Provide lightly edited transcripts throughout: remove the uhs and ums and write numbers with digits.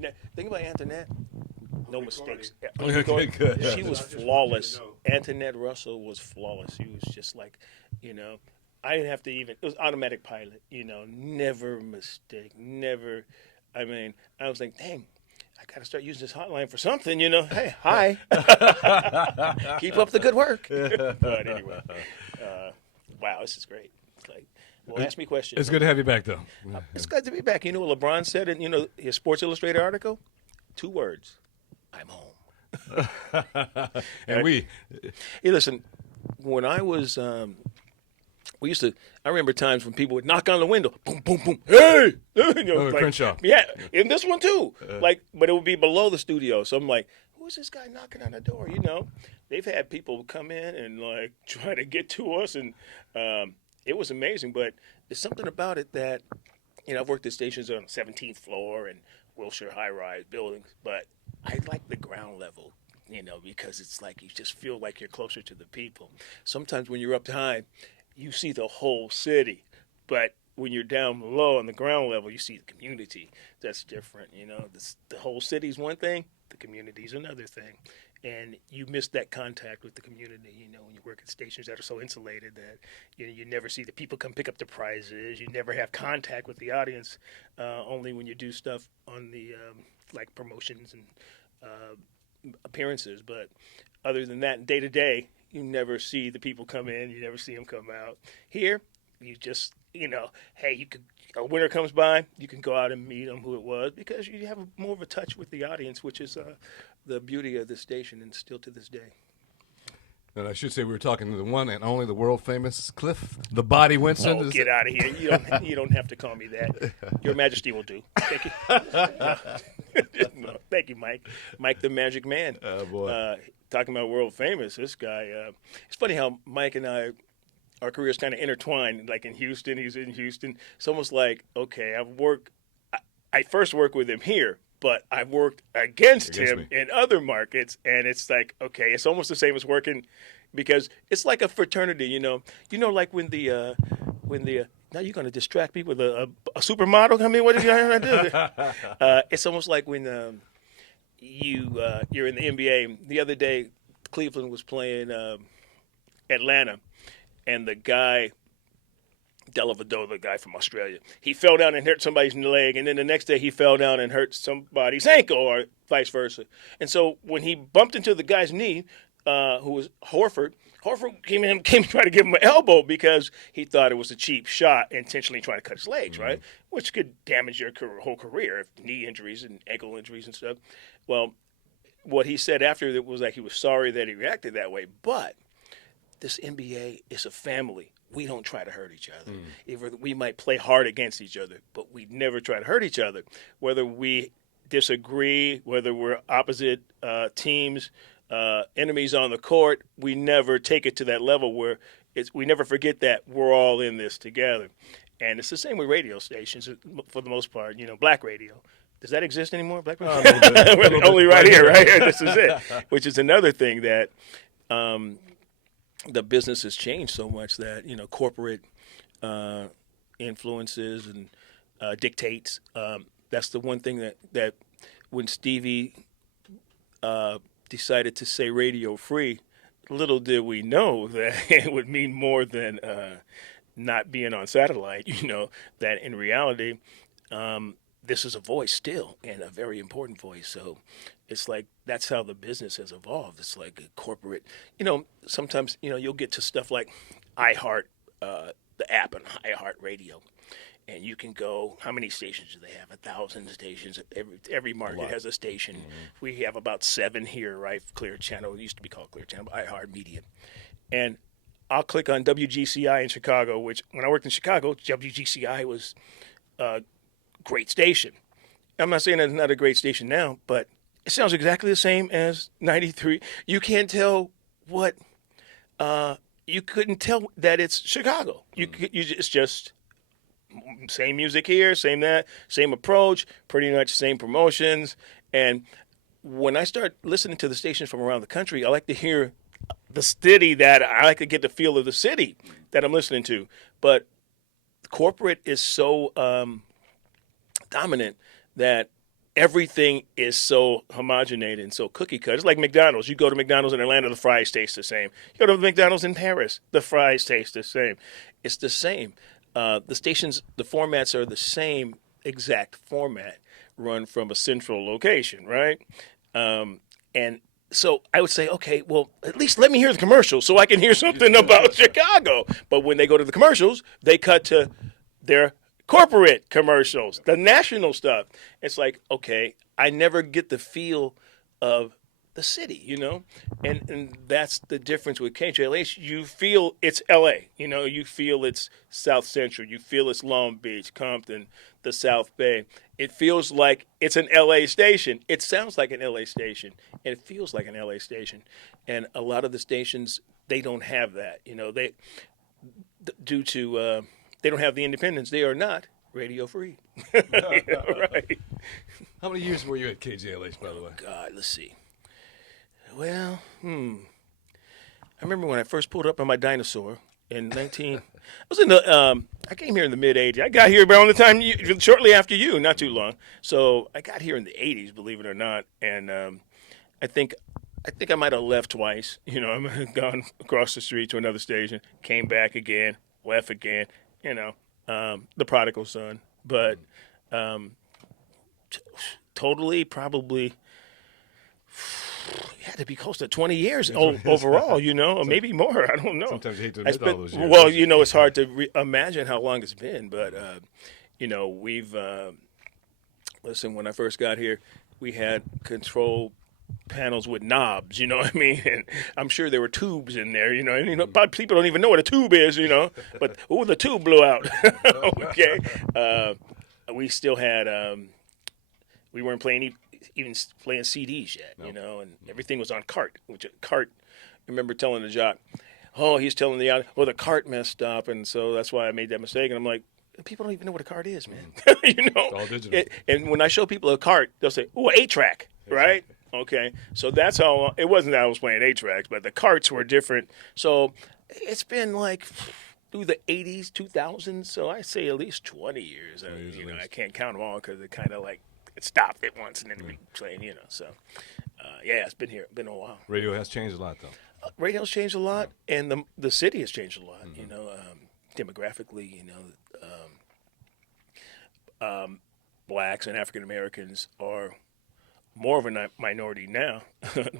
Now, think about Antoinette. No mistakes. Okay, good. She was flawless. Antoinette Russell was flawless. She was just like, you know, I didn't have to even. It was automatic pilot. You know, never mistake. Never. I mean, I was like, dang. I got to start using this hotline for something, you know. Hey, hi. Keep up the good work. But anyway, wow, this is great. It's like, well, ask me questions. It's good to have you back, though. It's good to be back. You know what LeBron said in, his Sports Illustrated article? 2 words. I'm home. And we. Hey, listen, when I was, I remember times when people would knock on the window, boom, boom, boom, hey! Crenshaw. Yeah, in this one too. But it would be below the studio. So I'm like, who's this guy knocking on the door? You know, they've had people come in and like try to get to us, and it was amazing. But there's something about it that, I've worked at stations on the 17th floor and Wilshire high-rise buildings, but I like the ground level, because it's like you just feel like you're closer to the people. Sometimes when you're up high, you see the whole city, but when you're down below on the ground level, you see the community. That's different, The whole city's one thing, the community's another thing. And you miss that contact with the community, when you work at stations that are so insulated that, you never see the people come pick up the prizes. You never have contact with the audience, only when you do stuff on the, like promotions and appearances. But other than that, day to day, you never see the people come in. You never see them come out. Here, you just, hey, you could, a winner comes by, you can go out and meet them, who it was, because you have more of a touch with the audience, which is the beauty of this station, and still to this day. And I should say we were talking to the one and only the world famous Cliff, the Body Winston. Oh, get out of here! You don't have to call me that. Your Majesty will do. Thank you. No, thank you, Mike. Mike, the Magic Man. Oh boy. Talking about world famous, this guy. It's funny how Mike and I, our careers kind of intertwined. Like in Houston, he's in Houston. It's almost like, okay, I first worked with him here, but I've worked against him in other markets, and it's like, okay, it's almost the same as working, because it's like a fraternity, like when the now you're going to distract me with a supermodel. I mean, what are you going to do? It's almost like when you're in the NBA. The other day, Cleveland was playing Atlanta, and the guy, Delavado, the guy from Australia, he fell down and hurt somebody's leg, and then the next day he fell down and hurt somebody's ankle, or vice versa. And so when he bumped into the guy's knee, who was Horford came in, trying to give him an elbow because he thought it was a cheap shot, intentionally trying to cut his legs, right? Which could damage your whole career, knee injuries and ankle injuries and stuff. Well, what he said after it was like he was sorry that he reacted that way, but this NBA is a family. We don't try to hurt each other. We might play hard against each other, but we never try to hurt each other. Whether we disagree, whether we're opposite teams, enemies on the court, we never take it to that level where we never forget that we're all in this together. And it's the same with radio stations for the most part. Black radio. Does that exist anymore? Black radio? Only right here, right here. This is it. Which is another thing that the business has changed so much that, corporate influences and dictates. That's the one thing that when Stevie decided to say radio free, little did we know that it would mean more than not being on satellite, that in reality, this is a voice still, and a very important voice. So it's like that's how the business has evolved. It's like a corporate, sometimes, you'll get to stuff like iHeart, the app on iHeart Radio. And you can go, how many stations do they have? 1,000 stations. Every market has a station. We have about 7 here, right? Clear Channel. It used to be called Clear Channel, but iHeart Media. And I'll click on WGCI in Chicago, which when I worked in Chicago, WGCI was a great station. I'm not saying that it's not a great station now, but it sounds exactly the same as 93. You can't tell what, you couldn't tell that it's Chicago. It's just same music here, same that, same approach, pretty much same promotions. And when I start listening to the stations from around the country, I like to hear the city that I like to get the feel of the city that I'm listening to. But corporate is so dominant that everything is so homogeneous and so cookie cut. It's like McDonald's. You go to McDonald's in Atlanta, the fries taste the same. You go to McDonald's in Paris, the fries taste the same. It's the same. The stations, the formats are the same exact format, run from a central location, right? And so I would say, okay, well, at least let me hear the commercials so I can hear something about Chicago. But when they go to the commercials, they cut to their corporate commercials, the national stuff. It's like, okay, I never get the feel of the city, and that's the difference with KJLH. You feel it's LA, you feel it's South Central, you feel it's Long Beach, Compton, the South Bay. It feels like it's an LA station. It sounds like an LA station, and it feels like an LA station. And a lot of the stations, they don't have that, they due to they don't have the independence. They are not radio free. Right. How many years were you at KJLH, by the way? God, let's see. Well, I remember when I first pulled up on my dinosaur in 19. I was in the. I came here in the mid '80s. I got here around the time shortly after you, not too long. So I got here in the '80s, believe it or not, and I think I might have left twice. I might have gone across the street to another station, came back again, left again. The prodigal son, but totally probably. It had to be close to 20 years overall, or maybe more. I don't know. Sometimes you hate to admit all those years. Well, it's hard to imagine how long it's been. But, we've listen, when I first got here, we had control panels with knobs, you know what I mean? And I'm sure there were tubes in there, and people don't even know what a tube is, but, the tube blew out. Okay. We still had, we weren't playing even playing CDs yet, and everything was on cart. I remember telling the jock, he's telling the cart messed up, and so that's why I made that mistake. And I'm like, people don't even know what a cart is, man. It's all digital. And when I show people a cart, they'll say, 8-track, right? Okay, so that's how, it wasn't that I was playing 8-tracks, but the carts were different. So it's been like through the 80s, 2000s, so I say at least 20 years. I can't count them all because it kind of like, it stopped at once and then we playing, so it's been a while. Radio has changed a lot, though. Radio's changed a lot, and the city has changed a lot. Demographically, blacks and African Americans are more of a minority now.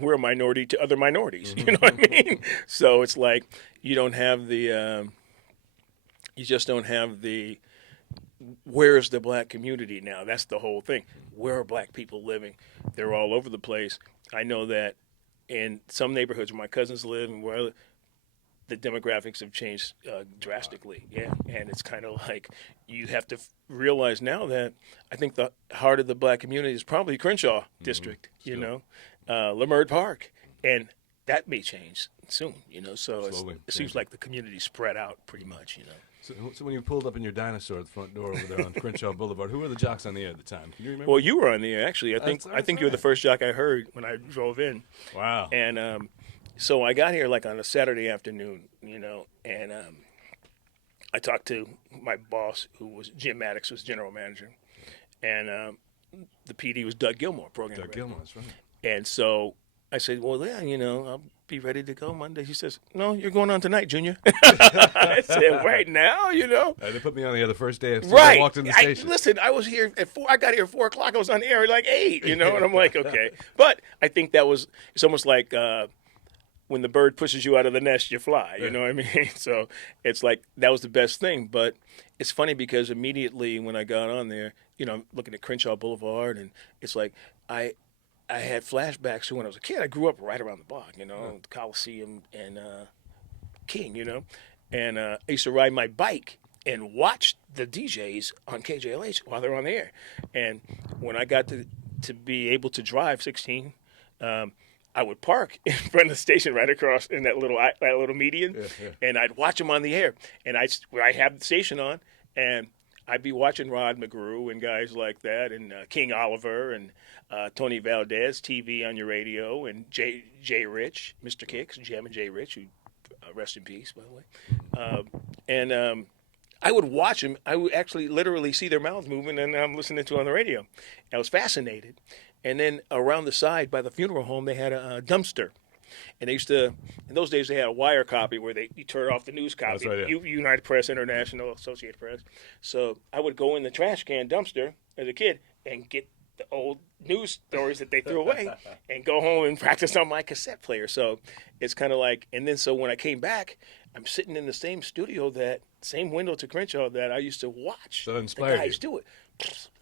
We're a minority to other minorities. You know what I mean? So it's like you don't have the, you just don't have the. Where's the black community now? That's the whole thing. Where are black people living? They're all over the place. I know that in some neighborhoods where my cousins live and where the demographics have changed drastically. Yeah, and it's kind of like you have to realize now that I think the heart of the black community is probably Crenshaw District, Leimert Park, and that may change soon, So it seems like the community spread out pretty much, So when you pulled up in your dinosaur at the front door over there on Crenshaw Boulevard, who were the jocks on the air at the time? Can you remember? Well, you were on the air, actually. I think you were the first jock I heard when I drove in. Wow. And so I got here like on a Saturday afternoon, and I talked to my boss, who was Jim Maddox, was general manager, and the PD was Doug Gilmore, program director. Gilmore, that's right. And so I said, well, I'll be ready to go Monday. He says, no, you're going on tonight, Junior. I said, right now, They put me on the air the first day right. I walked in the station. Listen, I was here at 4. I got here at 4 o'clock. I was on the air at like 8, and I'm like, okay. But I think it's almost like when the bird pushes you out of the nest, you fly. You know what I mean? So it's like that was the best thing. But it's funny because immediately when I got on there, I'm looking at Crenshaw Boulevard, and it's like I had flashbacks to when I was a kid. I grew up right around the block, the Coliseum and King, And I used to ride my bike and watch the DJs on KJLH while they're on the air. And when I got to be able to drive 16, I would park in front of the station right across in that little median, and I'd watch them on the air. And I have the station on, and I'd be watching Rod McGrew and guys like that, and King Oliver and Tony Valdez, TV on your radio, and Jay Rich, Mr. Kicks, Jam and Jay Rich, who rest in peace, by the way. And I would watch them. I would actually literally see their mouths moving, and I'm listening to it on the radio. I was fascinated. And then around the side by the funeral home, they had a dumpster. And they used to, in those days, they had a wire copy where you turn off the news copy. That's right, yeah. United Press, International, Associated Press. So I would go in the trash can dumpster as a kid and get the old news stories that they threw away and go home and practice on my cassette player. So it's kind of like, and then so when I came back, I'm sitting in the same studio, that same window to Crenshaw that I used to watch So that the inspired guys you. do it.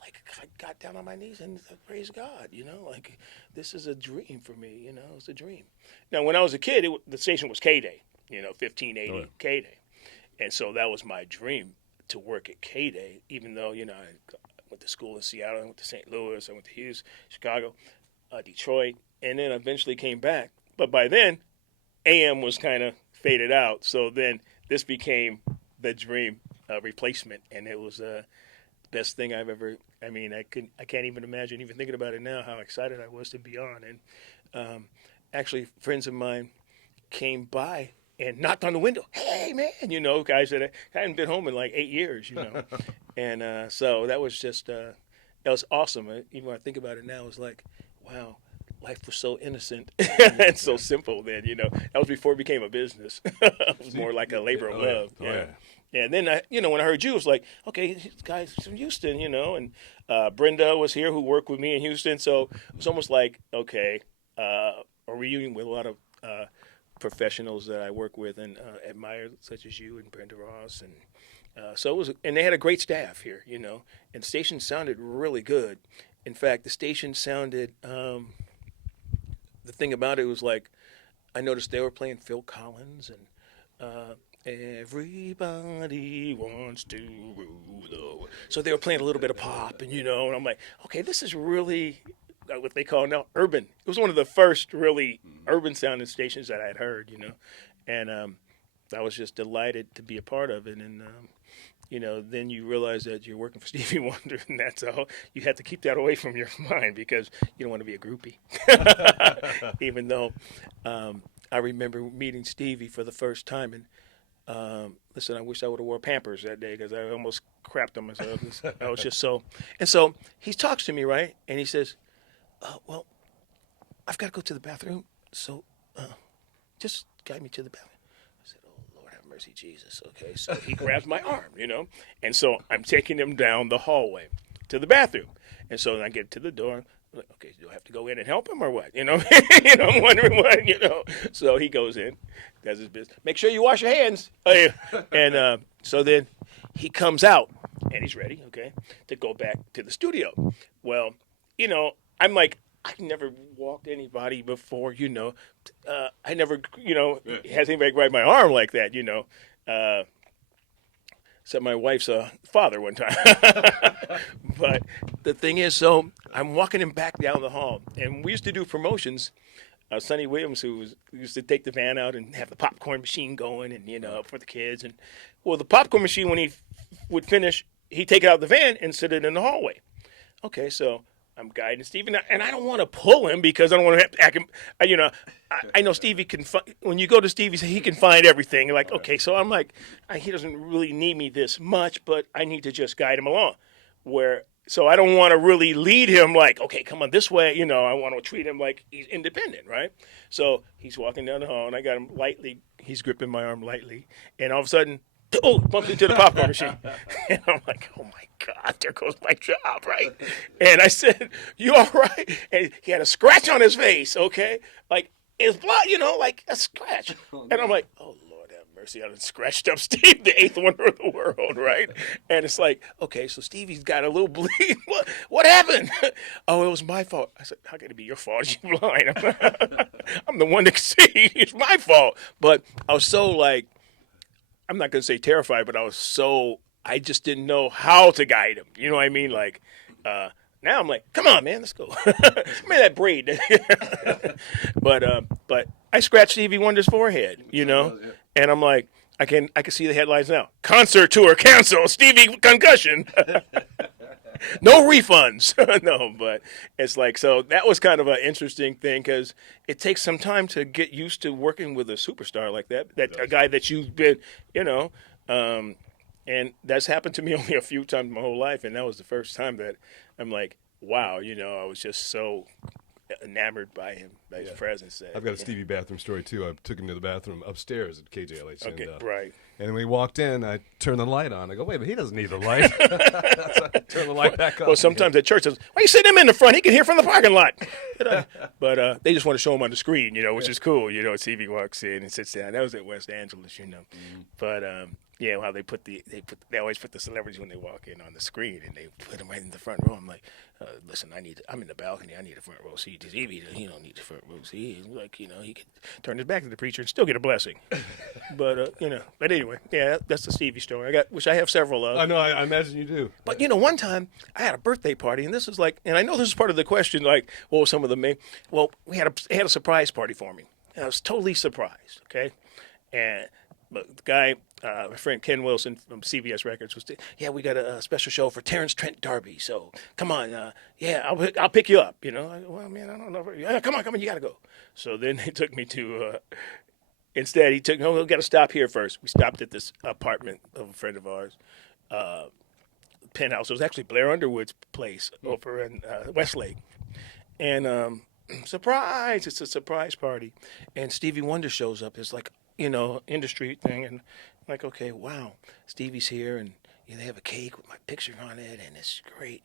Like I got down on my knees and praise God, like this is a dream for me, it's a dream. Now, when I was a kid, the station was K-Day, 1580 Oh, yeah. K-Day. And so that was my dream, to work at K-Day, even though, I went to school in Seattle, I went to St. Louis, I went to Hughes, Chicago, Detroit, and then eventually came back. But by then, AM was kind of faded out. So then this became the dream replacement, and it was best thing I've ever. I can't even imagine, even thinking about it now, how excited I was to be on. And actually, friends of mine came by and knocked on the window. Hey, man, guys that I hadn't been home in like 8 years, and so that was just that was awesome. Even when I think about it now, it's like, wow. Life was so innocent and so simple then, That was before it became a business. It was more like a labor of love. Yeah. And then, when I heard you, it was like, okay, this guy's from Houston, and Brenda was here who worked with me in Houston. So it was almost like, okay, a reunion with a lot of professionals that I work with and admire, such as you and Brenda Ross. And so it was, and they had a great staff here, and the station sounded really good. In fact, the station sounded, the thing about it was like, I noticed they were playing Phil Collins and everybody wants to rule the world. So they were playing a little bit of pop, and and I'm like, okay, this is really what they call now urban. It was one of the first really urban sounding stations that I had heard, and I was just delighted to be a part of it. And then you realize that you're working for Stevie Wonder, and that's all. You have to keep that away from your mind because you don't want to be a groupie. Even though I remember meeting Stevie for the first time, and listen, I wish I would have wore Pampers that day because I almost crapped on myself. I was just so. And so he talks to me, right? And he says, well, I've got to go to the bathroom, so just guide me to the bathroom. I said, oh, Lord have mercy, Jesus. Okay, so he grabs my arm, and so I'm taking him down the hallway to the bathroom. And so I get to the door. I'm like, okay, do I have to go in and help him or what? I'm I'm wondering what, So he goes in, does his business. Make sure you wash your hands. And so then he comes out, and he's ready, okay, to go back to the studio. Well, I'm like, I've never walked anybody before, I never, has anybody grab my arm like that, except my wife's father one time. But the thing is, so I'm walking him back down the hall, and we used to do promotions. Sonny Williams, used to take the van out and have the popcorn machine going, and for the kids. And well, the popcorn machine, when he would finish, he'd take it out of the van and sit it in the hallway. Okay, so I'm guiding Stevie, and I don't want to pull him because I don't want to act him. I know Stevie can. When you go to Stevie, he can find everything. Like, okay, so I'm like, he doesn't really need me this much, but I need to just guide him along. So I don't want to really lead him like, okay, come on this way. I want to treat him like he's independent, right? So he's walking down the hall, and I got him lightly. He's gripping my arm lightly, and all of a sudden, bumped into the popcorn machine. And I'm like, oh my God, there goes my job, right? And I said, you all right? And he had a scratch on his face, okay? Like, his blood, like a scratch. And I'm like, oh, Lord have mercy. I done scratched up Steve, the eighth wonder of the world, right? And it's like, okay, so Stevie's got a little bleed. What happened? Oh, it was my fault. I said, how can it be your fault? You're blind. I'm the one that can see. It's my fault. But I was so like, I'm not going to say terrified, but I just didn't know how to guide him. You know what I mean? Like, now I'm like, come on, man, let's go. Give me that braid. But I scratched Stevie Wonder's forehead, and I'm like, I can see the headlines now. Concert tour canceled, Stevie concussion. No refunds. No, but it's like, so that was kind of an interesting thing because it takes some time to get used to working with a superstar like that, a guy that you've been, And that's happened to me only a few times my whole life, and that was the first time that I'm like, wow, I was just so enamored by him, by his presence. That, I've got a Stevie bathroom story too. I took him to the bathroom upstairs at KJLH. Okay, and, right. And when we walked in, I turned the light on. I go, wait, but he doesn't need the light. So I turned the light back on. Well, sometimes at church, why you sitting him in the front? He can hear from the parking lot. But they just want to show him on the screen, which is cool. Stevie walks in and sits down. That was at West Angeles, But yeah, how they always put the celebrities when they walk in on the screen, and they put them right in the front row. I'm like, listen, I'm in the balcony. I need a front row seat. Stevie, he don't need the front row seat. He's like, he can turn his back to the preacher and still get a blessing. But but anyway, yeah, that's the Stevie story. Which I have several of. I know. I imagine you do. But one time I had a birthday party, and this is like, and I know this is part of the question, like, what was some of the main? Well, they had a surprise party for me, and I was totally surprised. Okay, and but the guy, my friend Ken Wilson from CBS Records we got a special show for Terrence Trent D'Arby. So come on, I'll pick you up. I go, well, man, I don't know. Yeah, come on, you got to go. So then they took me to. Instead, he took. No, we got to stop here first. We stopped at this apartment of a friend of ours, penthouse. It was actually Blair Underwood's place over in Westlake, and surprise! It's a surprise party, and Stevie Wonder shows up. It's like industry thing, and I'm like, okay, wow, Stevie's here, and they have a cake with my picture on it, and it's great,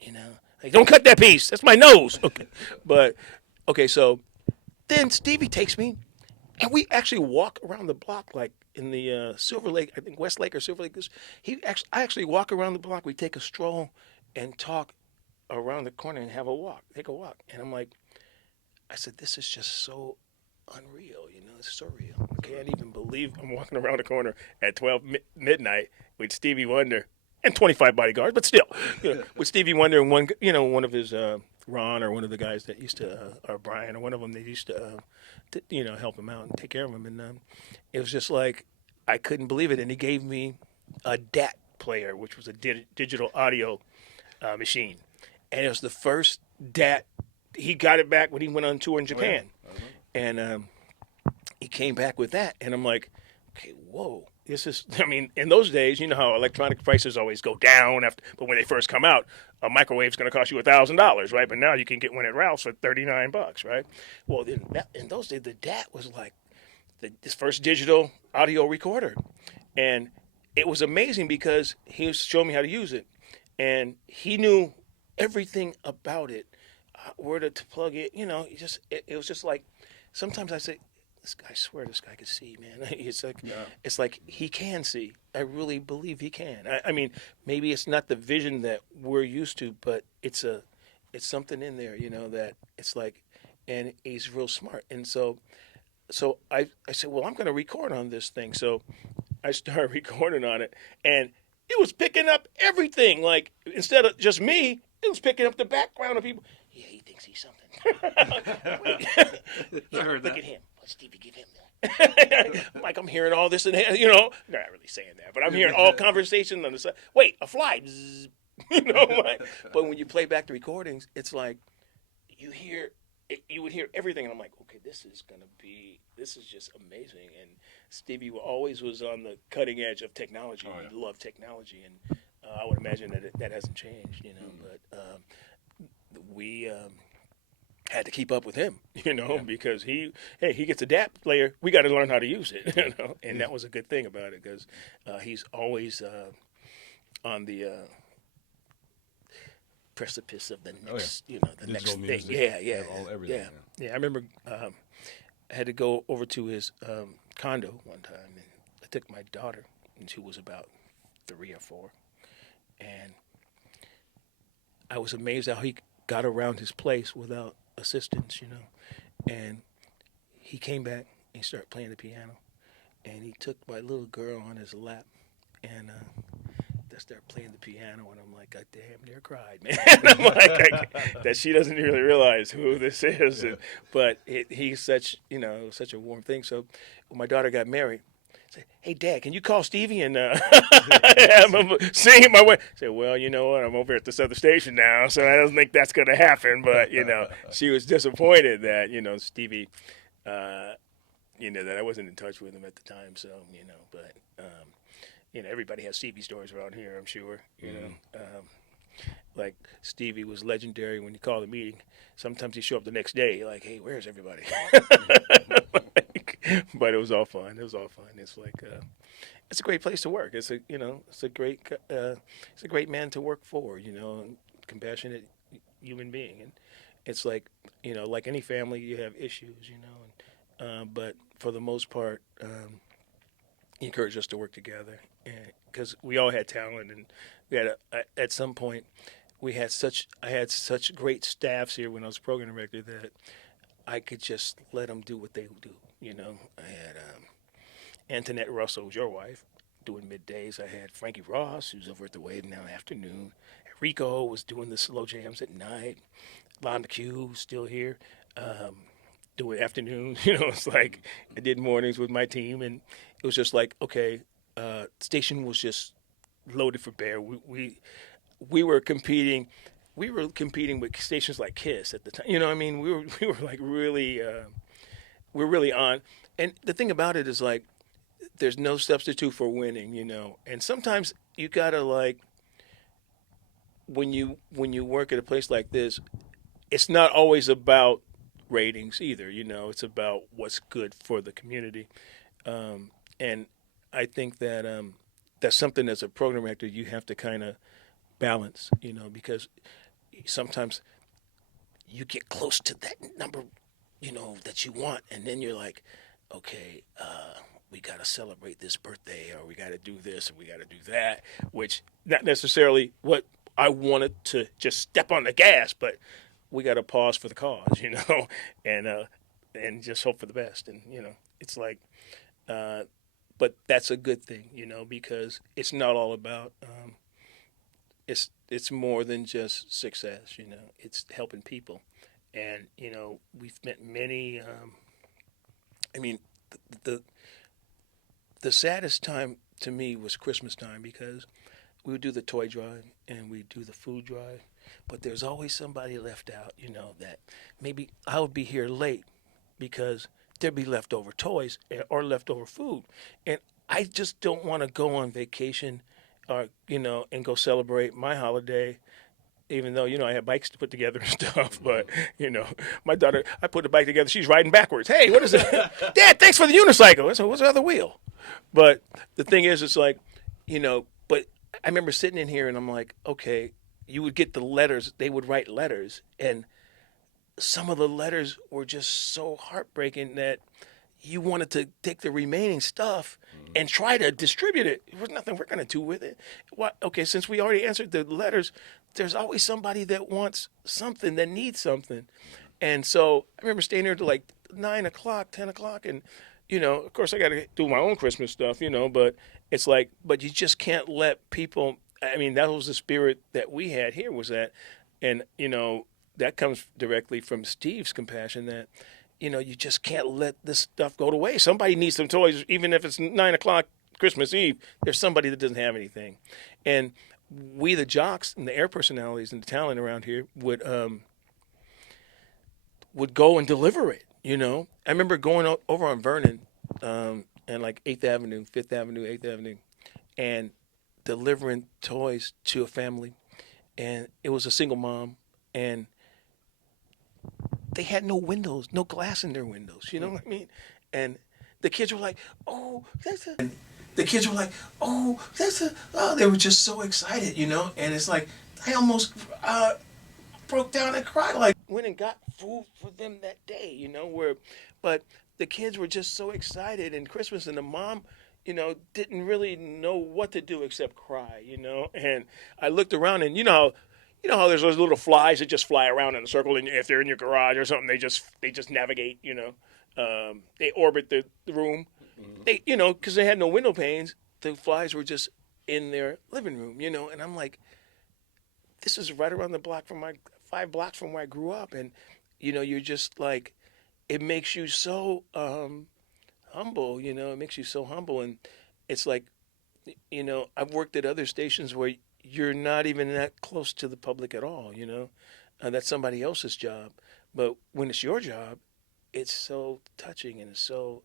Like, don't cut that piece. That's my nose. Okay, but okay, so then Stevie takes me. And we actually walk around the block, like in the Silver Lake, I think Westlake or Silver Lake. I actually walk around the block. We take a stroll and talk around the corner and take a walk. And I'm like, I said, this is just so unreal, it's surreal. I can't even believe I'm walking around the corner at 12 midnight with Stevie Wonder and 25 bodyguards, but still, with Stevie Wonder and one of his Ron or one of the guys that used to, or Brian or one of them, they used to help him out and take care of him. And it was just like, I couldn't believe it. And he gave me a DAT player, which was a digital audio machine. And it was the first DAT. He got it back when he went on tour in Japan. Oh, yeah. And he came back with that. And I'm like, okay, whoa. In those days, you know how electronic prices always go down but when they first come out, a microwave's going to cost you $1,000, right? But now you can get one at Ralph's for $39, right? Well, in those days, the DAT was like this first digital audio recorder, and it was amazing because he was showing me how to use it, and he knew everything about it, where to plug it. It was just like sometimes I say, I swear this guy can see, man. It's like he can see. I really believe he can. I mean, maybe it's not the vision that we're used to, but it's something in there, that it's like, and he's real smart. And so I said, well, I'm going to record on this thing. So I started recording on it, and it was picking up everything. Like, instead of just me, it was picking up the background of people. Yeah, he thinks he's something. I heard that. Look at him. Stevie, give him that. Like, I'm hearing all this and not really saying that, but I'm hearing all conversation on the side. Wait, a fly. Bzzz. But when you play back the recordings, it's like you would hear everything, and I'm like, okay, this is just amazing. And Stevie always was on the cutting edge of technology. Oh, yeah. He loved technology, and I would imagine that hasn't changed, But we had to keep up with him, because he gets a DAT player. We got to learn how to use it, and that was a good thing about it because he's always on the precipice of the next, the digital next music, thing. Everything. Yeah. I remember I had to go over to his condo one time, and I took my daughter, and she was about 3 or 4, and I was amazed how he got around his place without assistance, and he came back and he started playing the piano, and he took my little girl on his lap, and they started playing the piano, and I'm like, I damn near cried, man. I'm like, that she doesn't really realize who this is, but he's such a warm thing. So when my daughter got married, I said, hey, Dad, can you call Stevie and have him sing my way? I said, well, you know what, I'm over at this other station now, so I don't think that's going to happen. But, she was disappointed that, Stevie, that I wasn't in touch with him at the time. So, but everybody has Stevie stories around here, I'm sure. Like Stevie was legendary when you call a meeting. Sometimes he show up the next day, like, "Hey, where's everybody?" But it was all fun. It was all fun. It's like it's a great place to work. It's a great man to work for. Compassionate human being, and it's like like any family, you have issues. But for the most part, he encouraged us to work together, and because we all had talent, and we had at some point I had such great staffs here when I was program director that I could just let them do what they do. I had Antoinette Russell, was your wife, doing middays. I had Frankie Ross, who's over at the Wave now afternoon. Rico was doing the slow jams at night. Londa Q, still here, doing afternoons. It's like I did mornings with my team, and it was just like, okay, station was just loaded for bear. We were competing. We were competing with stations like Kiss at the time. I mean, we were like really, we're really on. And the thing about it is like, there's no substitute for winning. And sometimes you gotta like, when you work at a place like this, it's not always about ratings either. It's about what's good for the community. And I think that that's something as a program director you have to kind of balance. Because sometimes you get close to that number, that you want, and then you're like, okay, we got to celebrate this birthday, or we got to do this, or we got to do that, which not necessarily what I wanted to just step on the gas, but we got to pause for the cause, and just hope for the best. And, it's like, but that's a good thing, because it's not all about, it's more than just success, it's helping people. And, we've met many, I mean, the the saddest time to me was Christmas time because we would do the toy drive and we'd do the food drive, but there's always somebody left out, that maybe I would be here late because there'd be leftover toys or leftover food. And I just don't want to go on vacation or, and go celebrate my holiday even though I had bikes to put together and stuff. But my daughter, I put the bike together, she's riding backwards. Hey, what is it? Dad, thanks for the unicycle. I said, what's the other wheel? But the thing is, it's like, but I remember sitting in here and I'm like, okay, you would get the letters. They would write letters, and some of the letters were just so heartbreaking that you wanted to take the remaining stuff and try to distribute it. There was nothing we're going to do with it. What? Okay, since we already answered the letters, there's always somebody that wants something, that needs something. And so I remember staying there till like 9 o'clock, 10 o'clock. And, of course I got to do my own Christmas stuff, but it's like, but you just can't let people, I mean, that was the spirit that we had here was that, and, that comes directly from Steve's compassion that, you just can't let this stuff go to waste. Somebody needs some toys, even if it's 9 o'clock Christmas Eve. There's somebody that doesn't have anything, and we, the jocks and the air personalities and the talent around here, would go and deliver it. I remember going over on Vernon, and like 8th Avenue, 5th Avenue, 8th Avenue, and delivering toys to a family, and it was a single mom, and they had no windows, no glass in their windows. You know what I mean? And the kids were like, "Oh, that's a." The kids were like, "Oh, that's a." Oh, they were just so excited, And it's like I almost broke down and cried. Like went and got food for them that day, but the kids were just so excited and Christmas, and the mom, didn't really know what to do except cry, And I looked around, and how there's those little flies that just fly around in a circle, and if they're in your garage or something, they just navigate. They orbit the room. They because they had no window panes, the flies were just in their living room. And I'm like, this is right around the block from 5 blocks from where I grew up, and you're just like, it makes you so humble. It makes you so humble, and it's like, I've worked at other stations where you're not even that close to the public at all, that's somebody else's job. But when it's your job, it's so touching and it's so,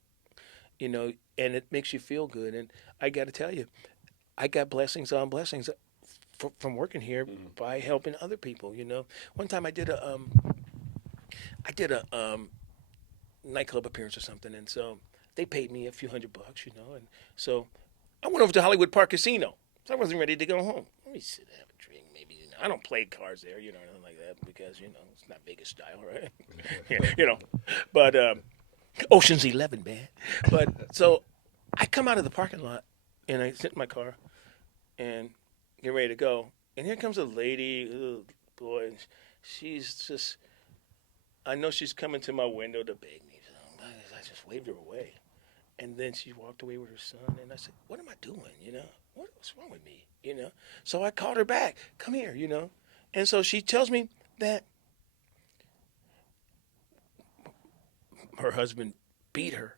and it makes you feel good. And I got to tell you, I got blessings on blessings from working here by helping other people. One time I did a nightclub appearance or something, and so they paid me a few $100, and so I went over to Hollywood Park Casino. So I wasn't ready to go home. Let me sit down, have a drink, maybe. I don't play cards there, nothing like that, because it's not Vegas style, right? Yeah. But Ocean's 11, man. But so I come out of the parking lot and I sit in my car and get ready to go, and here comes a lady. Oh, boy, she's just. I know she's coming to my window to beg me. So I just waved her away. And then she walked away with her son. And I said, what am I doing, What's wrong with me, So I called her back. Come here, And so she tells me that her husband beat her.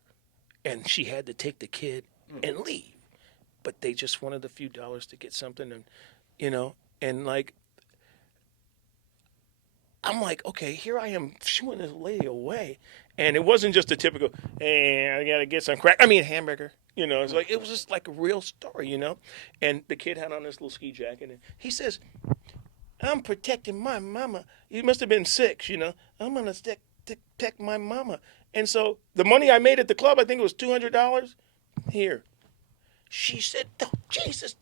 And she had to take the kid and leave. But they just wanted a few dollars to get something. And, and like, I'm like, okay, here I am shooing this lady away. And it wasn't just a typical, hey, I got to get some crack. I mean, hamburger. It's like, it was just like a real story, And the kid had on this little ski jacket. And he says, I'm protecting my mama. He must have been 6, I'm going to protect my mama. And so the money I made at the club, I think it was $200. Here. She said, oh, Jesus.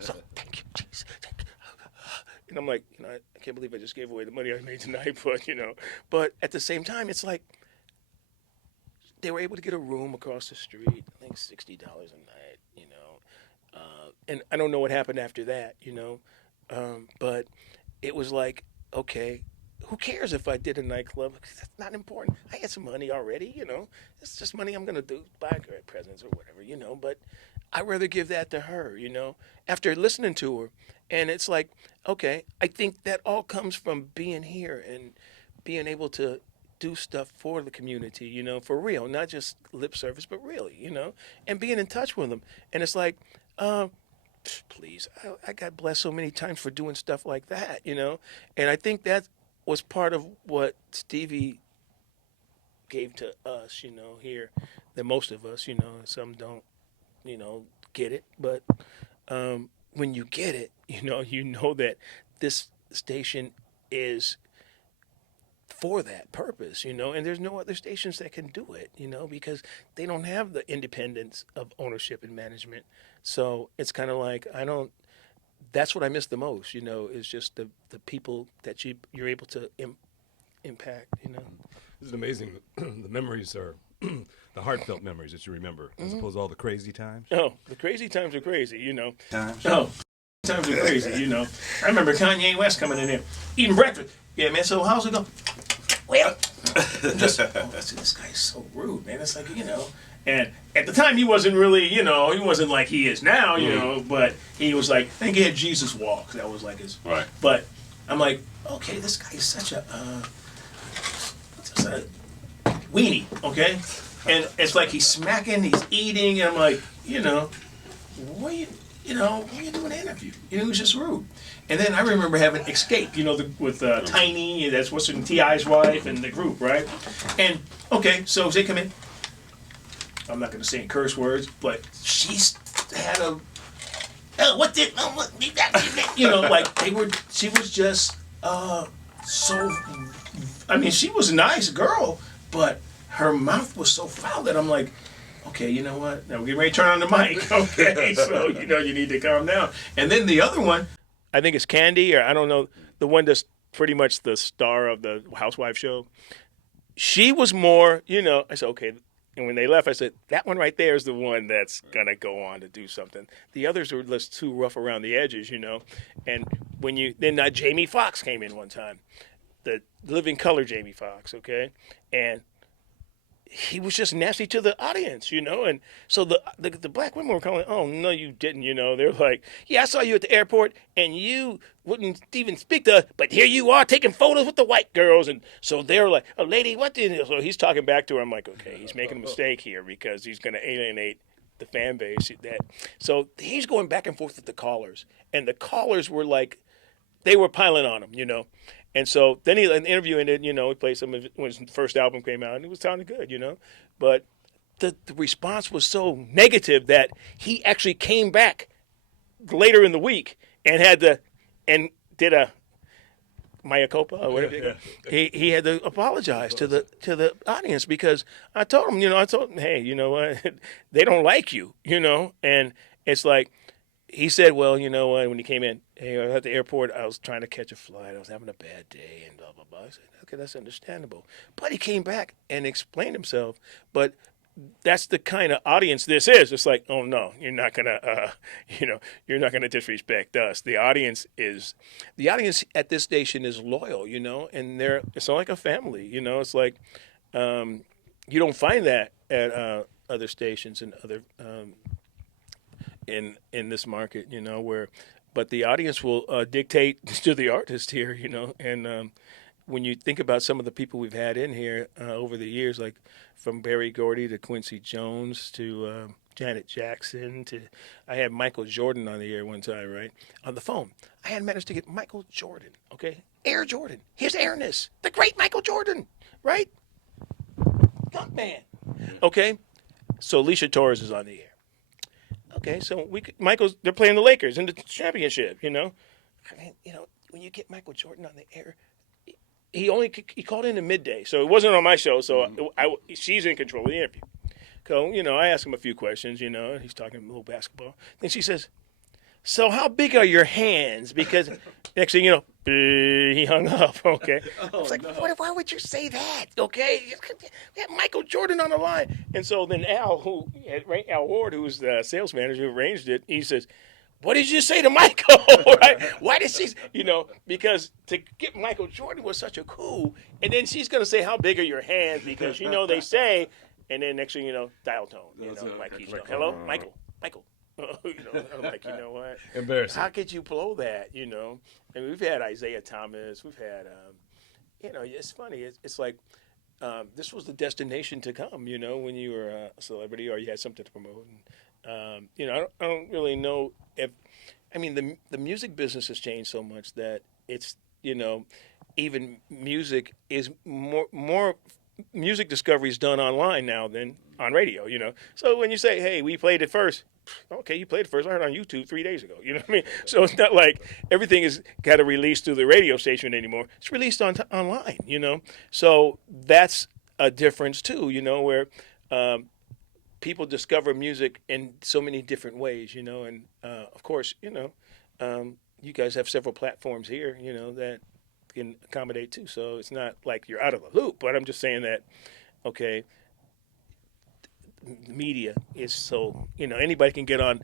So thank you, Jesus. Thank you. And I'm like, I can't believe I just gave away the money I made tonight, but at the same time, it's like they were able to get a room across the street, I think $60 a night, and I don't know what happened after that, but it was like, okay, who cares if I did a nightclub? That's not important. I had some money already, it's just money I'm going to buy presents or whatever, but I'd rather give that to her, after listening to her. And it's like, okay, I think that all comes from being here and being able to do stuff for the community, for real, not just lip service, but really, and being in touch with them. And it's like, please, I got blessed so many times for doing stuff like that, and I think that was part of what Stevie gave to us, here, that most of us, some don't, get it, but when you get it, you know that this station is for that purpose, and there's no other stations that can do it, because they don't have the independence of ownership and management. So it's kind of like, that's what I miss the most, is just the people that you're able to impact, This is amazing. The memories are the heartfelt memories that you remember, as opposed to all the crazy times. Oh, the crazy times are crazy, Times. Oh, times are crazy, I remember Kanye West coming in there, eating breakfast. Yeah, man, so how's it go? Well, this guy's so rude, man. It's like, and at the time he wasn't really, he wasn't like he is now, but he was like, I think he had Jesus walk. That was like his. Right. But I'm like, okay, this guy is such a weenie, okay? And it's like he's smacking, he's eating, and I'm like, what are you doing an interview? It was just rude. And then I remember having Escape, with Tiny, that's what's in T.I.'s wife, and the group, right? And, okay, so they come in. I'm not going to say curse words, but she's had a, like, she was just so, she was a nice girl, but her mouth was so foul that I'm like, okay, you know what? Now we're getting ready to turn on the mic. Okay, so, you need to calm down. And then the other one, I think it's Candy, or I don't know, the one that's pretty much the star of the Housewife show. She was more, I said, okay. And when they left, I said, that one right there is the one that's going to go on to do something. The others were just too rough around the edges, And then Jamie Foxx came in one time, the Living Color Jamie Foxx, okay? And he was just nasty to the audience, and so the black women were calling, oh, no, you didn't, They're like, yeah, I saw you at the airport, and you wouldn't even speak to us, but here you are taking photos with the white girls, and so they're like, oh, lady, what did you? So he's talking back to her. I'm like, okay, he's making a mistake here because he's going to alienate the fan base. So he's going back and forth with the callers, and the callers were like, they were piling on him, And so then an interview ended, he played some of it when his first album came out, and it was sounding good, But the response was so negative that he actually came back later in the week and did a mea culpa or whatever. Yeah. He had to apologize to the audience because I told him, hey, you know what, they don't like you, and it's like he said, well, you know what, when he came in, hey, I was at the airport, I was trying to catch a flight, I was having a bad day, and blah blah blah. I said, okay, that's understandable, but he came back and explained himself, but that's the kind of audience this is. It's like, oh no, you're not gonna, you're not gonna disrespect us. The audience at this station is loyal, and it's not like a family, It's like, you don't find that at other stations and other in this market, but the audience will dictate to the artist here, and when you think about some of the people we've had in here over the years, like from Berry Gordy to Quincy Jones to Janet Jackson to I had Michael Jordan on the air one time, right? On the phone. I had managed to get Michael Jordan, okay? Air Jordan, his airness, the great Michael Jordan, right? Dunk man. Okay? So Alicia Torres is on the air. Okay, so they're playing the Lakers in the championship, I mean, when you get Michael Jordan on the air, he called in midday, so it wasn't on my show. So she's in control of the interview. So I asked him a few questions. He's talking a little basketball. Then she says, "So how big are your hands?" Because next thing you know, he hung up. Okay, I was like, why would you say that? Okay, we had Michael Jordan on the line, and so then Al Ward, who was the sales manager who arranged it, he says, what did you say to Michael? Right? Why did she, because to get Michael Jordan was such a coup. And then she's going to say, how big are your hands? Because, they say, and then next thing dial tone. Like he's going, hello, Michael. I'm like, you know what? Embarrassing. How could you blow that, And we've had Isaiah Thomas. We've had, it's funny. It's like this was the destination to come, when you were a celebrity or you had something to promote. And, I don't really know the music business has changed so much that it's, even music is more music discovery is done online now than on radio, So when you say, hey, we played it first, okay, you played it first. I heard it on YouTube 3 days ago. You know what I mean? So it's not like everything is got to release through the radio station anymore. It's released online, So that's a difference too, where people discover music in so many different ways, and of course, you guys have several platforms here, that can accommodate too. So it's not like you're out of the loop, but I'm just saying that, okay, media is so, anybody can get on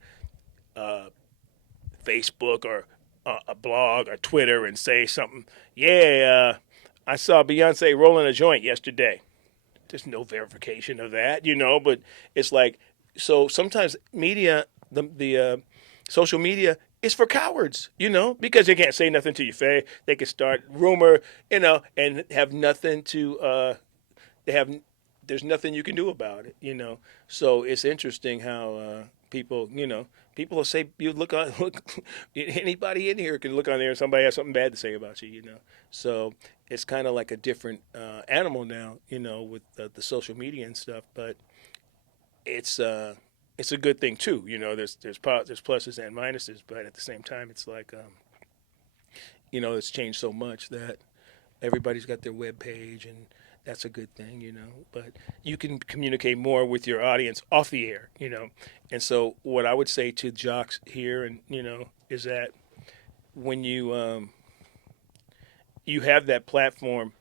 Facebook or a blog or Twitter and say something. Yeah, I saw Beyonce rolling a joint yesterday. There's no verification of that, but it's like, so sometimes media, the social media is for cowards, because they can't say nothing to your face. They can start rumor, and have nothing to, there's nothing you can do about it, So it's interesting how people, people will say, look, anybody in here can look on there and somebody has something bad to say about you, So it's kind of like a different animal now, with the social media and stuff. But it's a good thing too, There's pluses and minuses, but at the same time, it's like, it's changed so much that everybody's got their web page, and that's a good thing, But you can communicate more with your audience off the air, And so what I would say to jocks here, and is that when you you have that platform,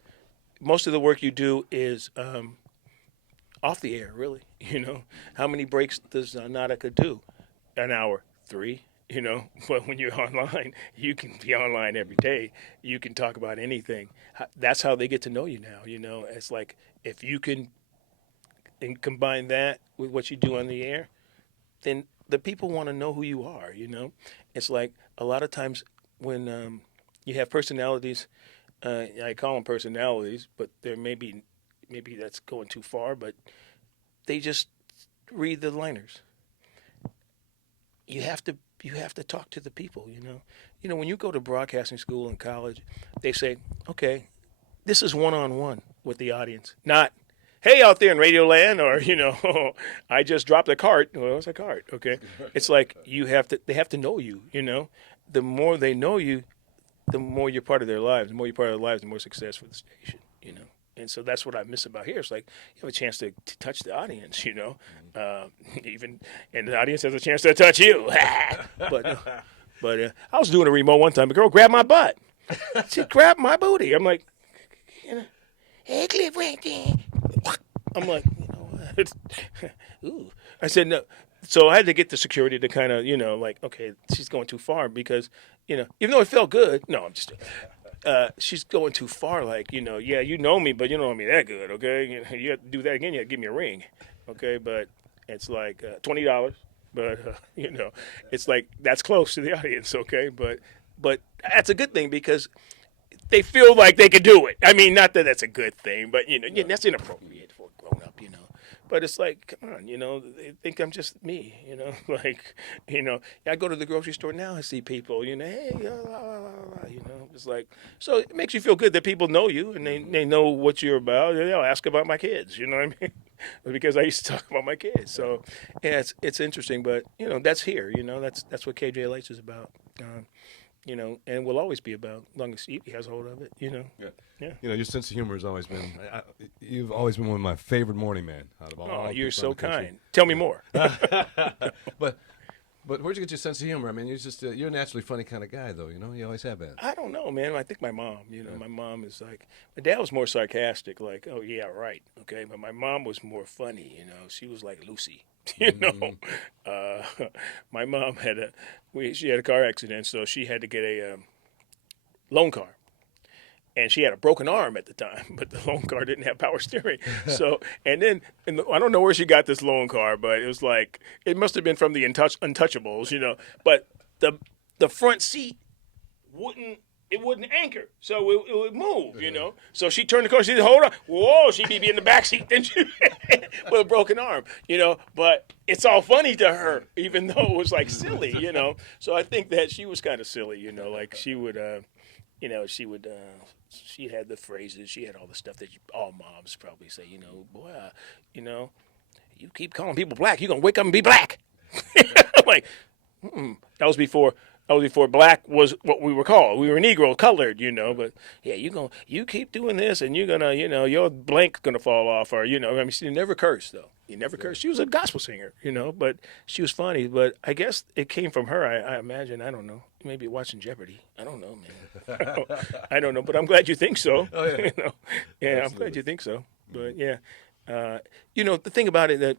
most of the work you do is off the air, really. How many breaks does Nautica do? An hour, 3. But when you're online, you can be online every day. You can talk about anything. That's how they get to know you now. It's like if you can and combine that with what you do on the air, then the people want to know who you are. It's like a lot of times when you have personalities. I call them personalities, but there maybe that's going too far. But they just read the liners. You have to talk to the people. When you go to broadcasting school in college, they say, okay, this is one-on-one with the audience, not, hey, out there in Radio Land, or I just dropped a cart. Well, what's a cart? Okay, it's like they have to know you. The more they know you, the more you're part of their lives. The more you're part of their lives, the more success for the station. And so that's what I miss about here. It's like you have a chance to touch the audience. Even and the audience has a chance to touch you. but I was doing a remote one time. A girl grabbed my butt. She grabbed my booty. I'm like, hey, Cliff, right there. I'm like, what? Ooh. I said no. So I had to get the security to kind of, like, okay, she's going too far because, even though it felt good. No, I'm just. She's going too far. Like, yeah, you know me, but you don't know me that good. Okay, you have to do that again. You have to give me a ring. Okay, but it's like $20. But it's like that's close to the audience. Okay, but that's a good thing because they feel like they could do it. I mean, not that that's a good thing, but that's inappropriate for a grown up. But it's like, come on, they think I'm just me, like, I go to the grocery store now and see people, hey, it's like, so it makes you feel good that people know you and they know what you're about. They'll ask about my kids, you know what I mean? Because I used to talk about my kids. So, yeah, it's interesting, but, that's here, that's what KJLH is about. And will always be about as long as he has a hold of it, Yeah. Yeah. Your sense of humor has always been. You've always been one of my favorite morning men out of all. Oh, you're people so in the country. kind. Tell me more. But where'd you get your sense of humor? I mean, you're a naturally funny kind of guy, though. You always have been. I don't know, man. I think my mom. My mom is like. My dad was more sarcastic, like, "Oh yeah, right, okay." But my mom was more funny. She was like Lucy. My mom had she had a car accident, so she had to get a loan car. And she had a broken arm at the time, but the loan car didn't have power steering. So, and then I don't know where she got this loan car, but it was like it must have been from the Untouchables, But the front seat wouldn't anchor, so it would move, So she turned the car. She said, "Hold on, whoa!" She'd be in the back seat, then she with a broken arm, But it's all funny to her, even though it was like silly, So I think that she was kind of silly, Like she would. She had the phrases. She had all the stuff that all moms probably say. Boy, you keep calling people black, you're gonna wake up and be black. I'm like, that was before. Black was what we were called. We were Negro, colored, But yeah, you keep doing this, and you're gonna, your blank's gonna fall off, or I mean, she never cursed though. You never cursed. She was a gospel singer, but she was funny. But I guess it came from her. I imagine. I don't know. Maybe watching Jeopardy. I don't know, man. I don't know. But I'm glad you think so. Oh yeah. Yeah, I'm glad you think so. But yeah, the thing about it that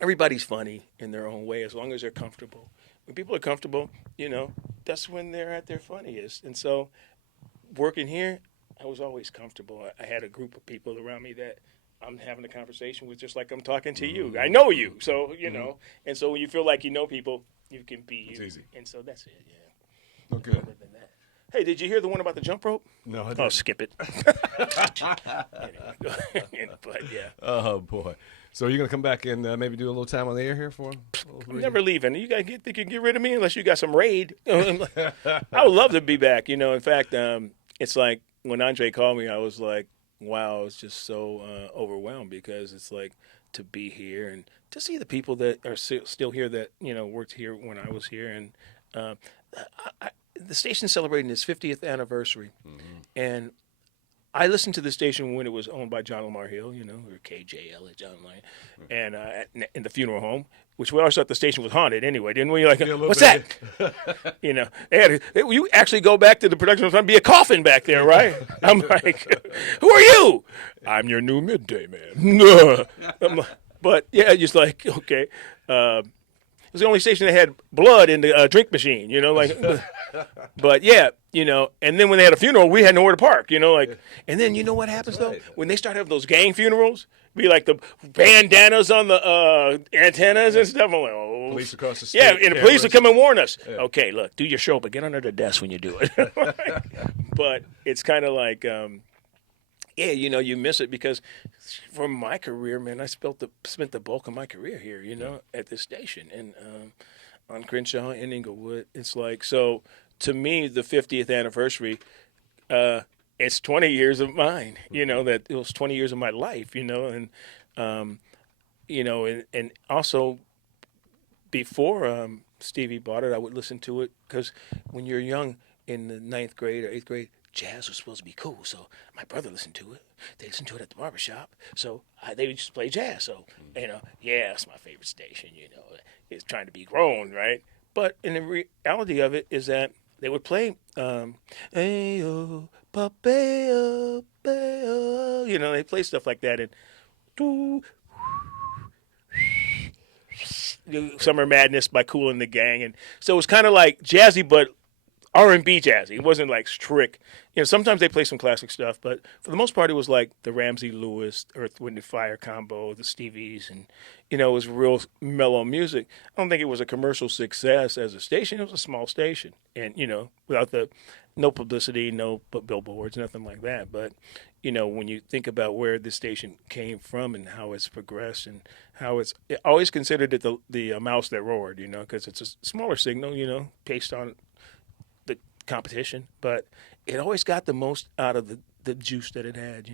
everybody's funny in their own way as long as they're comfortable. When people are comfortable, that's when they're at their funniest. And so, working here, I was always comfortable. I had a group of people around me that I'm having a conversation with, just like I'm talking to you. I know you, so And so when you feel like you know people, you can be you. It's easy. And so that's it. Yeah. Okay. Other than that. Hey, did you hear the one about the jump rope? No, I didn't. Oh, skip it. Anyway, but yeah. Oh boy. So you're gonna come back and maybe do a little time on the air here for him? I'm never leaving. You guys think you can get rid of me unless you got some raid. I would love to be back. In fact, it's like when Andre called me, I was like, wow, I was just so overwhelmed because it's like to be here and to see the people that are still here that worked here when I was here, and the station's celebrating its 50th anniversary, and I listened to the station when it was owned by John Lamar Hill, or KJLH John Lamar, and in the funeral home, which we always thought the station was haunted anyway, didn't we? Like, what's that? You actually go back to the production time, be a coffin back there, right? I'm like, who are you? I'm your new midday man. But yeah, just like, okay. It was the only station that had blood in the drink machine, But yeah, and then when they had a funeral, we had nowhere to park, And then you know what happens though? When they start having those gang funerals, be like the bandanas on the antennas and stuff. I'm like, oh, police across the state. Yeah, and the police will come and warn us. Yeah. Okay, look, do your show, but get under the desk when you do it. But it's kind of like, yeah, you miss it because for my career, man, I spent the bulk of my career here, at this station and on Crenshaw and Inglewood. It's like, so to me, the 50th anniversary, it's 20 years of mine, that it was 20 years of my life, and, um, and also before Stevie bought it, I would listen to it because when you're young in the ninth grade or eighth grade, jazz was supposed to be cool. So my brother listened to it. They listened to it at the barbershop. So they would just play jazz. So, yeah, it's my favorite station, It's trying to be grown, right? But in the reality of it is that they would play, Ayo, Papeo, Papeo, they play stuff like that. And, doo, Summer Madness by Kool and the Gang, and so it was kind of like jazzy, but R&B jazzy. It wasn't like strict. Sometimes they play some classic stuff, but for the most part, it was like the Ramsey Lewis, Earth, Wind and Fire combo, the Stevies, and it was real mellow music. I don't think it was a commercial success as a station. It was a small station, and without the no publicity, no billboards, nothing like that. But when you think about where this station came from and how it's progressed and how it's I always considered it the mouse that roared, because it's a smaller signal, based on the competition, but it always got the most out of the juice that it had,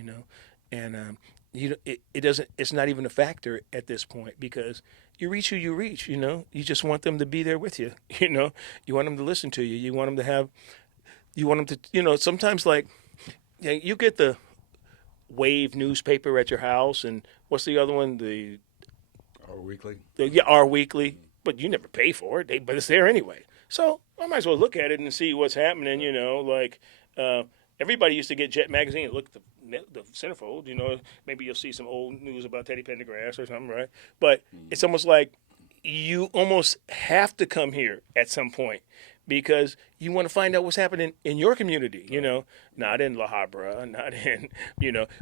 and it doesn't. It's not even a factor at this point because you reach who you reach. You just want them to be there with you. You want them to listen to you. You want them to have. You want them to. Sometimes like, you get the Wave newspaper at your house, and what's the other one? Our weekly. Our Weekly, but you never pay for it. But it's there anyway. So I might as well look at it and see what's happening. Everybody used to get Jet magazine and look at the centerfold. Maybe you'll see some old news about Teddy Pendergrass or something, right? But it's almost like you almost have to come here at some point because you want to find out what's happening in your community, not in La Habra, not in,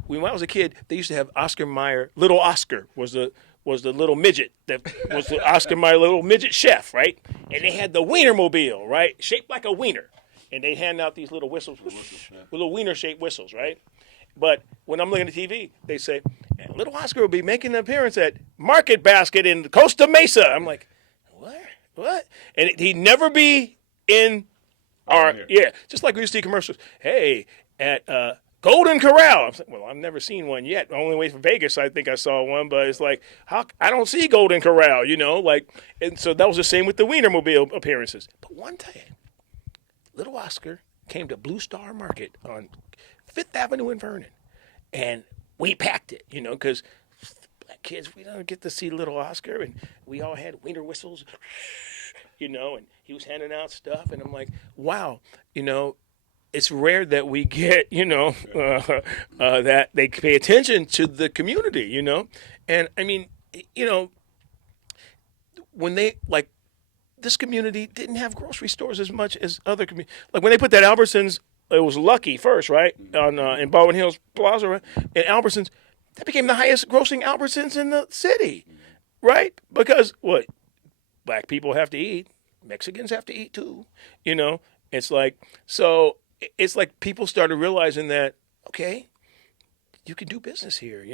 when I was a kid, they used to have Oscar Mayer. Little Oscar was the little midget that was the Oscar Mayer little midget chef, right? And they had the Wienermobile, right? Shaped like a wiener. And they hand out these little whistles, little wiener-shaped whistles, right? But when I'm looking at TV, they say, Little Oscar will be making an appearance at Market Basket in Costa Mesa. I'm like, what? And he'd never be in just like we used to see commercials. Hey, at Golden Corral. I'm like, well, I've never seen one yet. The only way for Vegas, I think I saw one, but it's like, I don't see Golden Corral, and so that was the same with the Wienermobile appearances. But one time, Little Oscar came to Blue Star Market on Fifth Avenue in Vernon, and we packed it, because black kids, we don't get to see Little Oscar, and we all had wiener whistles, and he was handing out stuff, and I'm like, wow, it's rare that we get, that they pay attention to the community, and I mean, when they this community didn't have grocery stores as much as other communities. Like when they put that Albertsons, it was Lucky first, right? On in Baldwin Hills Plaza, right? And Albertsons, that became the highest grossing Albertsons in the city, right? Because what? Black people have to eat. Mexicans have to eat too. It's like people started realizing that, okay, you can do business here,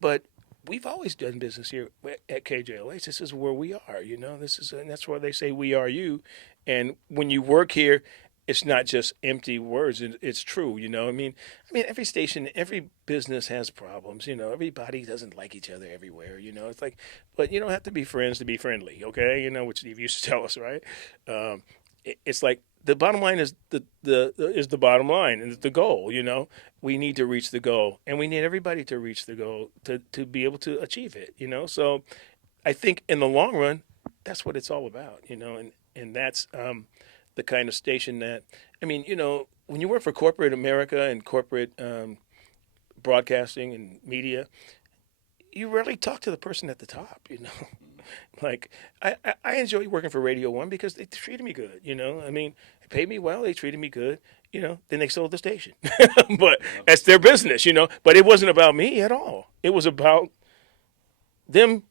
but we've always done business here at KJLH. This is where we are, and that's why they say we are you. And when you work here, it's not just empty words. It's true, I mean, every station, every business has problems. Everybody doesn't like each other everywhere. It's like, but you don't have to be friends to be friendly, okay? Which Steve used to tell us, right? It's like the bottom line is the bottom line and the goal. We need to reach the goal, and we need everybody to reach the goal to be able to achieve it. So, I think in the long run, that's what it's all about. And that's the kind of station that when you work for corporate America and corporate broadcasting and media, you rarely talk to the person at the top. Like I enjoy working for Radio One because they treated me good. They paid me well. They treated me good. Then they sold the station, but that's their business. But it wasn't about me at all. It was about them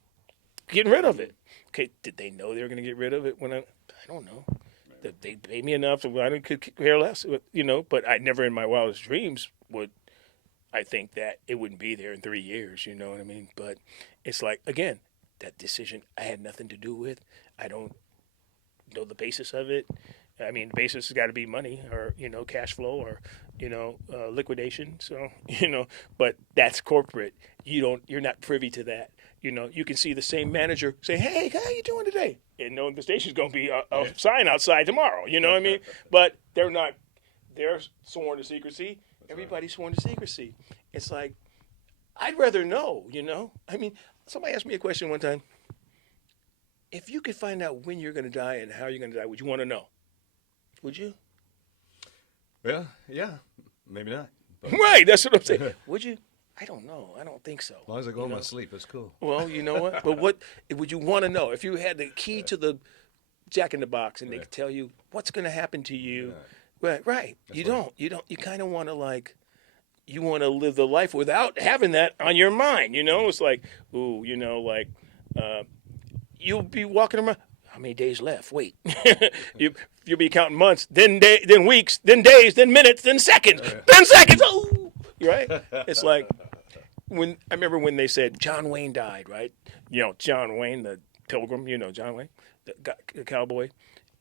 getting rid of it. Okay, did they know they were going to get rid of it when I don't know. They paid me enough, so I could care less. But I never in my wildest dreams would I think that it wouldn't be there in 3 years. You know what I mean? But it's like again. That decision I had nothing to do with. I don't know the basis of it. I mean, the basis has got to be money or cash flow or liquidation. So, but that's corporate. You're not privy to that. You can see the same manager say, "Hey, how you doing today?" And know the station's going to be a sign outside tomorrow. You know what I mean? But they're not. They're sworn to secrecy. Everybody's sworn to secrecy. It's like, I'd rather know. I mean, somebody asked me a question one time. If you could find out when you're going to die and how you're going to die, would you want to know? Would you? Well, yeah, maybe not. But Right, that's what I'm saying. Would you? I don't know. I don't think so. as long as I go to my sleep, it's cool. Well, you know what? But what would you want to know if you had the key to the Jack in the Box and they could tell you what's going to happen to you? Right. You don't. You kind of want to you want to live the life without having that on your mind. It's like, ooh, you'll be walking around. How many days left? Wait, you'll be counting months, then weeks, then days, then minutes, then seconds, then seconds. Oh, right. It's like I remember when they said John Wayne died. Right. John Wayne, the Pilgrim. John Wayne, the cowboy,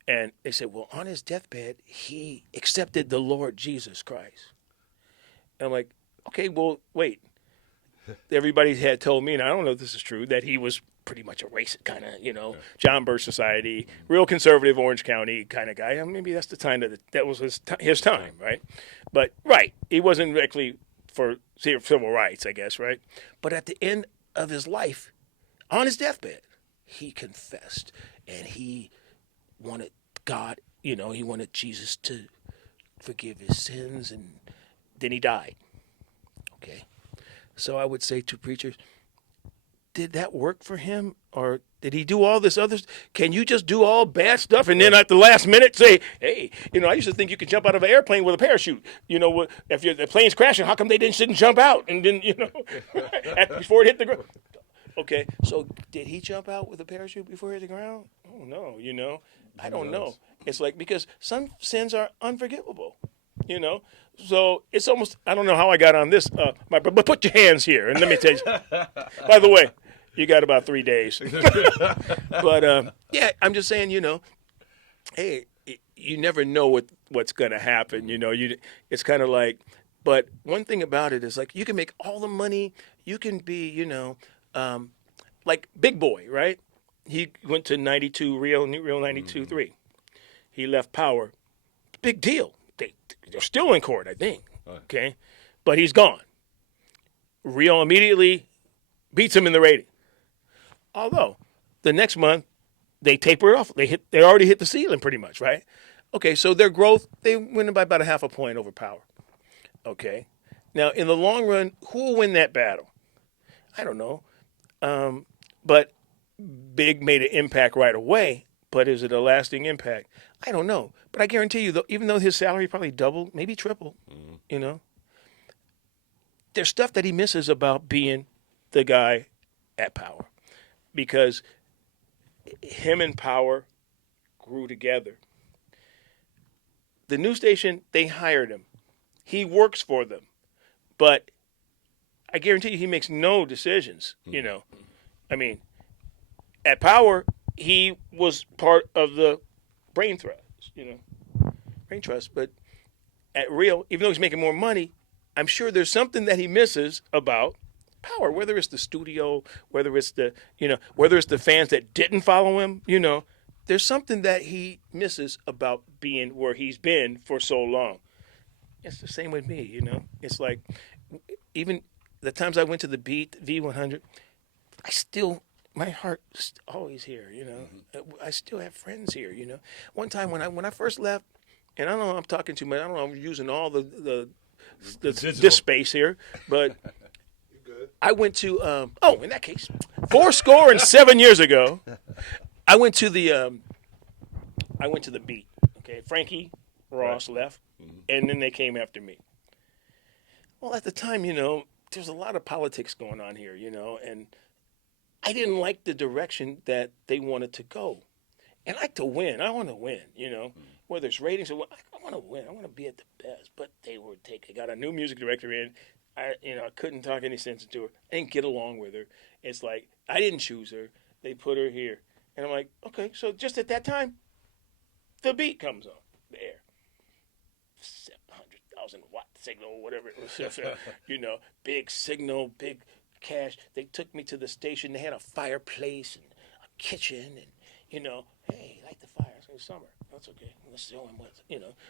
and they said, well, on his deathbed, he accepted the Lord Jesus Christ. And I'm like, okay, well, wait. Everybody had told me, and I don't know if this is true, that he was pretty much a racist kind of, John Birch Society, real conservative Orange County kind of guy. Maybe that's the time that was his time, right? But, right, he wasn't actually for civil rights, I guess, right? But at the end of his life, on his deathbed, he confessed, and he wanted God, he wanted Jesus to forgive his sins, and then he died. Okay. So I would say to preachers, did that work for him? Or did he do all this other? Can you just do all bad stuff and then at the last minute say, hey, I used to think you could jump out of an airplane with a parachute. If the plane's crashing, how come they didn't jump out? And then, before it hit the ground. Okay, so did he jump out with a parachute before it hit the ground? Oh, no, I don't know. It's like, because some sins are unforgivable, So it's almost, I don't know how I got on this, but put your hands here and let me tell you. By the way, you got about 3 days. But, I'm just saying, hey, you never know what's going to happen, it's kind of like, but one thing about it is like, you can make all the money, you can be, like Big Boy, right? He went to 92, Real 92.3. He left Power. Big deal. They're still in court, I think. Okay? But he's gone. Real immediately beats him in the rating. Although, the next month, they taper it off. They already hit the ceiling pretty much, right? Okay, so their growth, they win by about a half a point over Power. Okay? Now, in the long run, who will win that battle? I don't know. But Big made an impact right away. But is it a lasting impact? I don't know. But I guarantee you, even though his salary probably doubled, maybe tripled, there's stuff that he misses about being the guy at Power. Because him and Power grew together. The news station, they hired him. He works for them. But I guarantee you he makes no decisions, I mean, at Power, he was part of the brain trust. But at Real, even though he's making more money, I'm sure there's something that he misses about Power, whether it's the studio, whether it's the fans that didn't follow him, there's something that he misses about being where he's been for so long. It's the same with me, It's like, even the times I went to the Beat, V100, my heart's always here, I still have friends here, One time when I first left, and I don't know I'm talking too much, I don't know I'm using all this space here, but I went to, in that case, 7 years ago, I went to the Beat, okay? Frankie Ross left, and then they came after me. Well, at the time, there's a lot of politics going on here, and I didn't like the direction that they wanted to go. And I like to win. I want to win, whether it's ratings or what. I want to win. I want to be at the best. But they got a new music director in. I couldn't talk any sense into her. I didn't get along with her. It's like, I didn't choose her. They put her here. And I'm like, okay, so just at that time, the Beat comes on the air. 700,000 watts. Signal, whatever it was, big Signal, big cash. They took me to the station. They had a fireplace and a kitchen, and hey, light the fire. It's summer. That's okay. Let's show them what.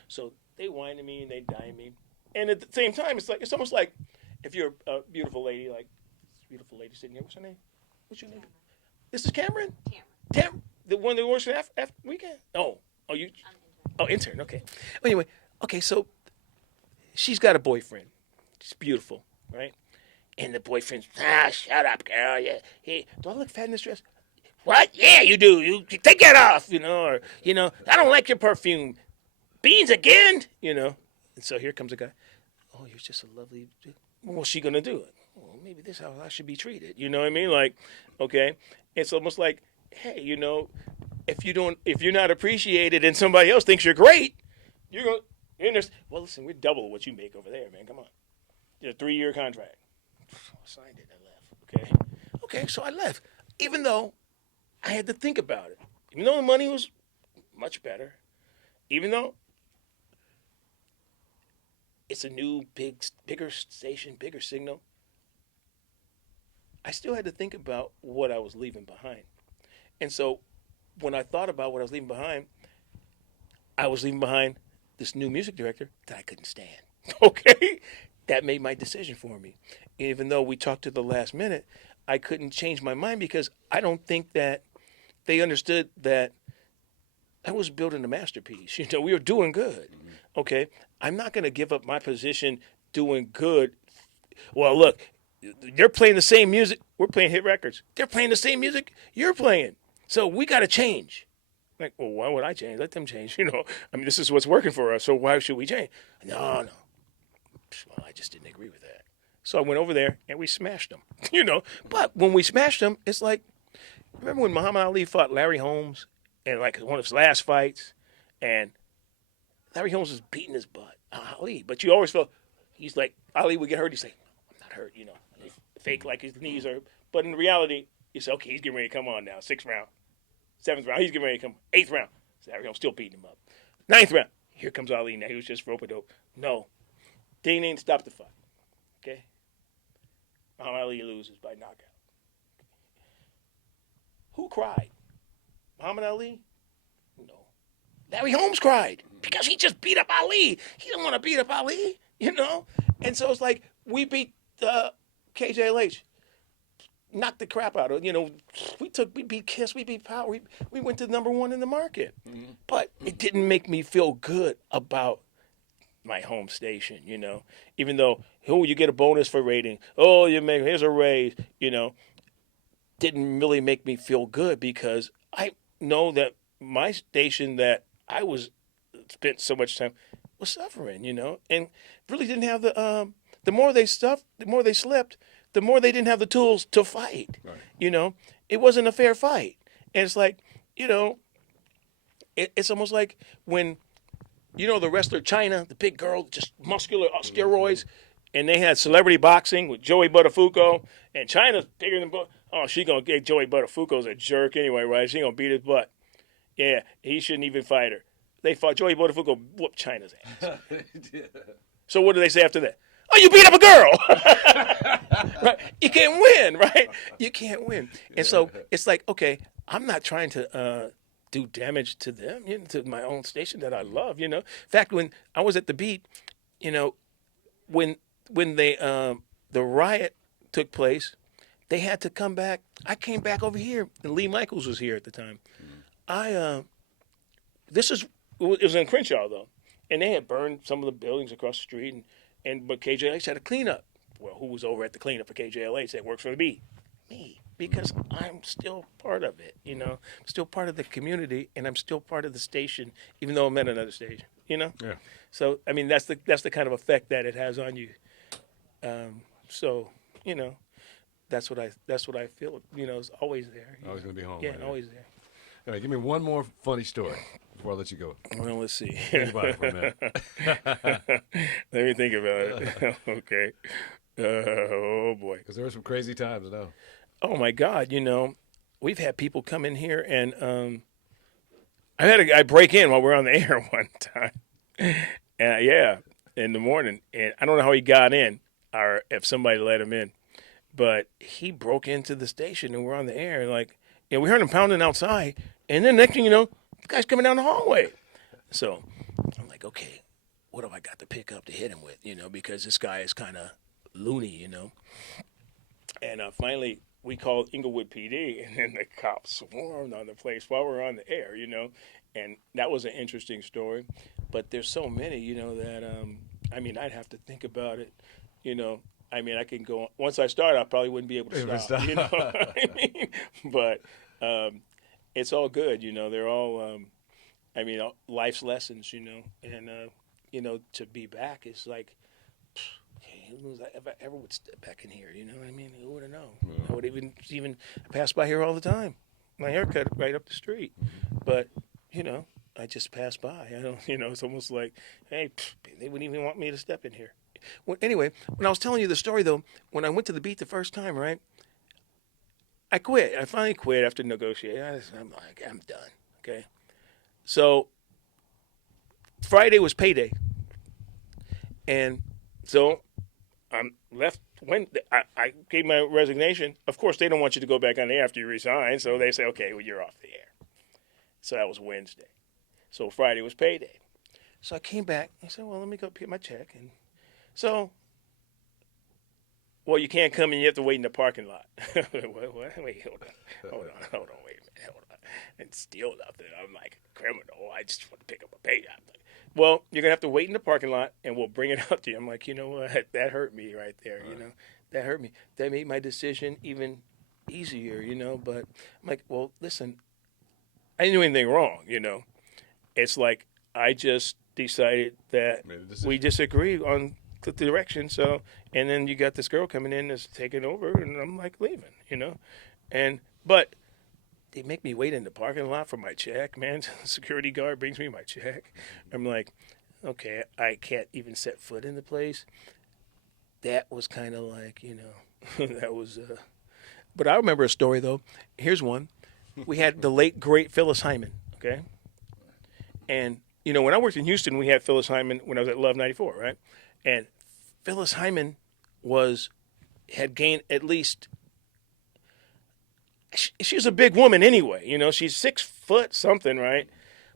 So they wine me and they dine me, and at the same time, it's almost like if you're a beautiful lady, like this beautiful lady sitting here. What's her name? What's your name? This is Cameron. Tam, the one that works after weekend. You. Intern. Okay. Anyway, okay. So she's got a boyfriend. She's beautiful, right? And the boyfriend's, shut up, girl. Yeah. Hey, do I look fat in this dress? What? Yeah, you do. You take that off, or I don't like your perfume. Beans again, And so here comes a guy. Oh, you're just a lovely. What's she gonna do? Well, maybe this is how I should be treated. You know what I mean? Like, okay, it's almost like, hey, if you're not appreciated and somebody else thinks you're great, you're gonna. Well, listen, we're double what you make over there, man. Come on, 3-year contract. I signed it. I left. Okay, so I left, even though I had to think about it. Even though the money was much better, even though it's a new, bigger station, bigger signal, I still had to think about what I was leaving behind. And so when I thought about what I was leaving behind this new music director that I couldn't stand. Okay? That made my decision for me. Even though we talked to the last minute, I couldn't change my mind because I don't think that they understood that I was building a masterpiece. We were doing good. Okay? I'm not going to give up my position doing good. Well, look, they're playing the same music. We're playing hit records. They're playing the same music you're playing. So we got to change. Like, well, why would I change? Let them change. This is what's working for us. So why should we change? No. Well, I just didn't agree with that. So I went over there and we smashed them. But when we smashed them, it's like, remember when Muhammad Ali fought Larry Holmes and like one of his last fights, and Larry Holmes was beating his butt, Ali. But you always felt he's like Ali would get hurt. He's like, I'm not hurt. Fake like his knees are. But in reality, you say, okay, he's getting ready to come on now. 6th round, 7th round, he's getting ready to come. 8th round, Larry Holmes still beating him up. 9th round, here comes Ali. Now he was just rope-a-dope. No, they didn't stop the fight. Okay, Muhammad Ali loses by knockout. Who cried? Muhammad Ali? No. Larry Holmes cried because he just beat up Ali. He didn't want to beat up Ali, And so it's like we beat KJLH, knocked the crap out of we beat Kiss, we beat Power, we went to #1 in the market. Mm-hmm. But it didn't make me feel good about my home station, Even though, you get a bonus for rating. Oh, here's a raise, Didn't really make me feel good because I know that my station that I spent so much time was suffering, and really didn't have the more they slept, the more they didn't have the tools to fight. Right. It wasn't a fair fight. And it's like, it's almost like when, the wrestler China, the big girl, just muscular, steroids, and they had celebrity boxing with Joey Buttafuoco, and China's bigger than she gonna get Joey Buttafuoco's a jerk anyway, right? She gonna beat his butt. Yeah, he shouldn't even fight her. They fought Joey Buttafuoco, whooped China's ass. So what do they say after that? Oh, you beat up a girl. Right? You can't win, right? You can't win. And so it's like, okay, I'm not trying to do damage to them, to my own station that I love, In fact, when I was at the Beat, when they the riot took place, they had to come back. I came back over here, and Lee Michaels was here at the time. Mm-hmm. It was in Crenshaw though, and they had burned some of the buildings across the street, but KJLH had a cleanup. Well, who was over at the cleanup for KJLH that works for the Beat? Me, because I'm still part of it. I'm still part of the community, and I'm still part of the station, even though I'm at another station. Yeah. So that's the kind of effect that it has on you. That's what I feel. It's always there. Always going to be home. Yeah, right? Always there. All right, give me one more funny story before I let you go. Well, let's see. Think about it for a minute. Let me think about it. Okay. Oh boy. Because there were some crazy times now. Oh my God! We've had people come in here, and I had a guy break in while we were on the air one time. Yeah, in the morning, and I don't know how he got in or if somebody let him in, but he broke into the station and we're on the air. Like, we heard him pounding outside, and then next thing you know, the guy's coming down the hallway. So I'm like, okay, what have I got to pick up to hit him with? Because this guy is kind of loony. And finally, we called Inglewood PD, and then the cops swarmed on the place while we were on the air. And that was an interesting story. But there's so many, that I'd have to think about it. I can go once I start. I probably wouldn't be able to stop. You know what I mean? But it's all good. They're all life's lessons. And to be back is like. If I ever would step back in here, who would have known? Yeah. I would even pass by here all the time. My haircut right up the street, but I just pass by. I don't, it's almost like, hey, they wouldn't even want me to step in here. Well, anyway, when I was telling you the story though, when I went to the beat the first time, right, I quit. I finally quit after negotiating. I'm like, I'm done. Okay, so Friday was payday, and so. I'm left when I gave my resignation. Of course, they don't want you to go back on the air after you resign, so they say, okay, well, you're off the air. So that was Wednesday. So Friday was payday. So I came back. I said, well, let me go get my check. And so, well, you can't come in. You have to wait in the parking lot. Wait, hold on, wait a minute, hold on. And steal nothing. I'm like a criminal. I just want to pick up a payday. Well, you're going to have to wait in the parking lot, and we'll bring it out to you. I'm like, you know what? That hurt me right there, That hurt me. That made my decision even easier, But I'm like, well, listen, I didn't do anything wrong, It's like I just decided that we disagree on the direction. So, and then you got this girl coming in that's taking over, and I'm like leaving, But they make me wait in the parking lot for my check, man. Security guard brings me my check. I'm like, okay, I can't even set foot in the place. That was kind of like, that was. But I remember a story, though. Here's one. We had the late, great Phyllis Hyman, okay? And, when I worked in Houston, we had Phyllis Hyman when I was at Love 94, right? And Phyllis Hyman had gained at least she's a big woman anyway, she's 6 foot something, right?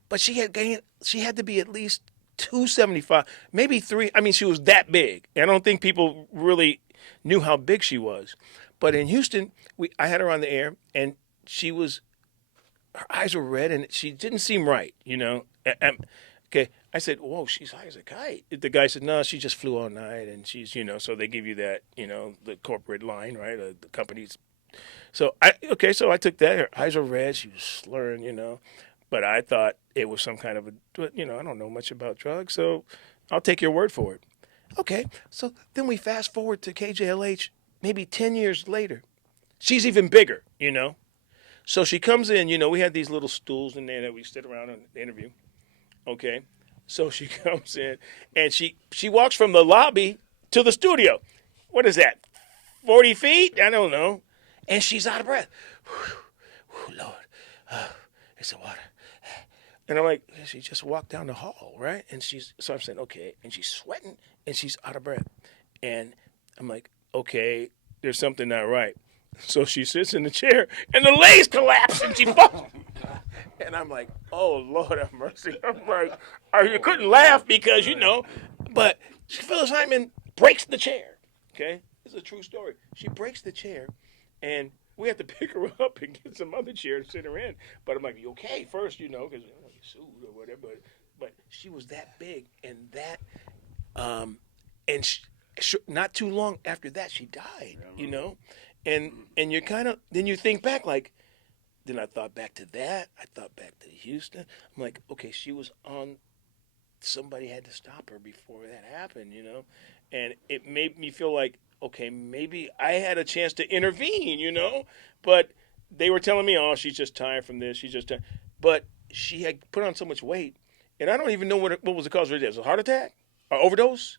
But she had to be at least 275, maybe 3. She was that big. I don't think people really knew how big she was. But in Houston, I had her on the air, and her eyes were red, and she didn't seem right, Okay, I said, whoa, she's high as a kite. The guy said, no, she just flew all night, and she's, so they give you that, the corporate line, right? The company's. So I took that. Her eyes were red. She was slurring, But I thought it was some kind of I don't know much about drugs, so I'll take your word for it. Okay, so then we fast forward to KJLH maybe 10 years later. She's even bigger, So she comes in, we had these little stools in there that we sit around in the interview. Okay, so she comes in, and she walks from the lobby to the studio. What is that, 40 feet? I don't know. And she's out of breath. Lord, it's the water. And I'm like, she just walked down the hall, right? And so I'm saying, okay. And she's sweating, and she's out of breath. And I'm like, okay, there's something not right. So she sits in the chair, and the legs collapse, and she falls. And I'm like, oh, Lord have mercy. I'm like, you couldn't laugh because, But Phyllis Hyman breaks the chair, okay? This is a true story. She breaks the chair. And we had to pick her up and get some other chair to sit her in. But I'm like, you okay first, because you sued or whatever. But she was that big, and that, not too long after that, she died. And you're kind of then you think back like, then I thought back to that. I thought back to Houston. I'm like, okay, she was on. Somebody had to stop her before that happened, and it made me feel like. Okay, maybe I had a chance to intervene, but they were telling me, oh, she's just tired from this. She's just tired. But she had put on so much weight, and I don't even know what was the cause of it. Was it a heart attack or overdose?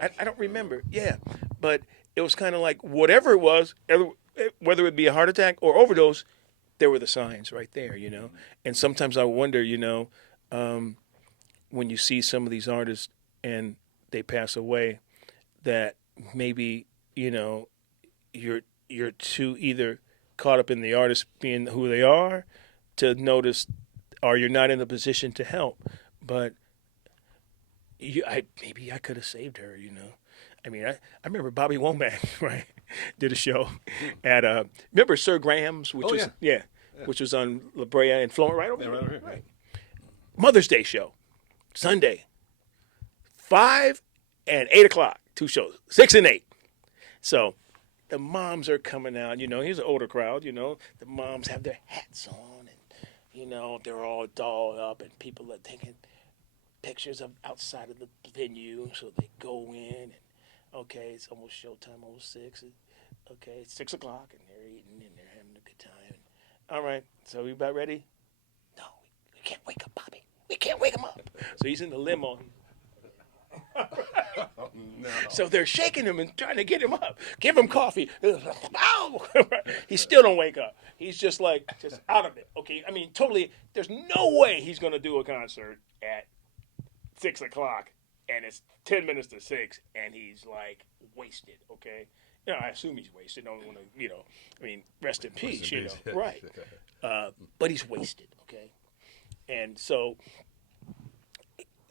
I don't remember. Yeah, but it was kind of like whatever it was, whether it be a heart attack or overdose, there were the signs right there, And sometimes I wonder, when you see some of these artists and they pass away, that maybe you're too either caught up in the artist being who they are to notice, or you're not in a position to help. But maybe I could have saved her. I mean, I remember Bobby Womack, right? Did a show at remember Sir Graham's, which Oh, was yeah. which was on La Brea and Florence, right over Yeah, there. right over here. Right. Mother's Day show, Sunday, 5 and 8 o'clock, 2 shows, 6 and 8. So the moms are coming out. Here's an older crowd. The moms have their hats on, and they're all dolled up, and people are taking pictures of outside of the venue. So they go in, and okay, it's almost showtime, almost 6. Okay, it's 6 o'clock, and they're eating and they're having a good time. All right, so we about ready? No, we can't wake up Bobby. We can't wake him up. So he's in the limo. No. So they're shaking him and trying to get him up. Give him coffee. Ow! He still don't wake up. He's just out of it. Okay, I mean, totally. There's no way he's gonna do a concert at 6 o'clock and it's 10 minutes to 6 and he's like wasted. Okay, I assume he's wasted. Don't want to, I mean, rest in peace. Right? But he's wasted. Okay, and so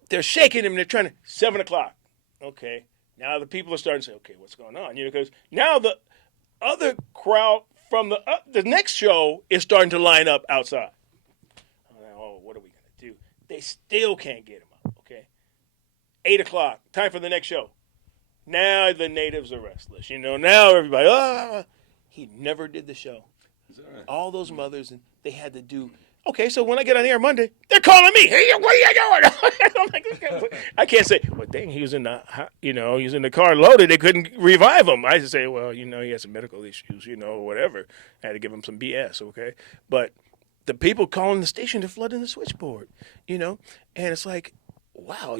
they're shaking him and they're trying to 7 o'clock. Okay. Now the people are starting to say, okay, what's going on? Because now the other crowd from the next show is starting to line up outside. Oh, what are we going to do? They still can't get him up. Okay. 8 o'clock, time for the next show. Now the natives are restless. Now everybody, he never did the show. Is that right? All those mothers, and they had to do. Okay, so when I get on air Monday, they're calling me. Hey, what are you doing? I'm like, I can't say, well, dang, he was in the car loaded. They couldn't revive him. I just say, well, he had some medical issues, whatever. I had to give him some BS, okay? But the people calling the station, they're flooding the switchboard, and it's like, wow,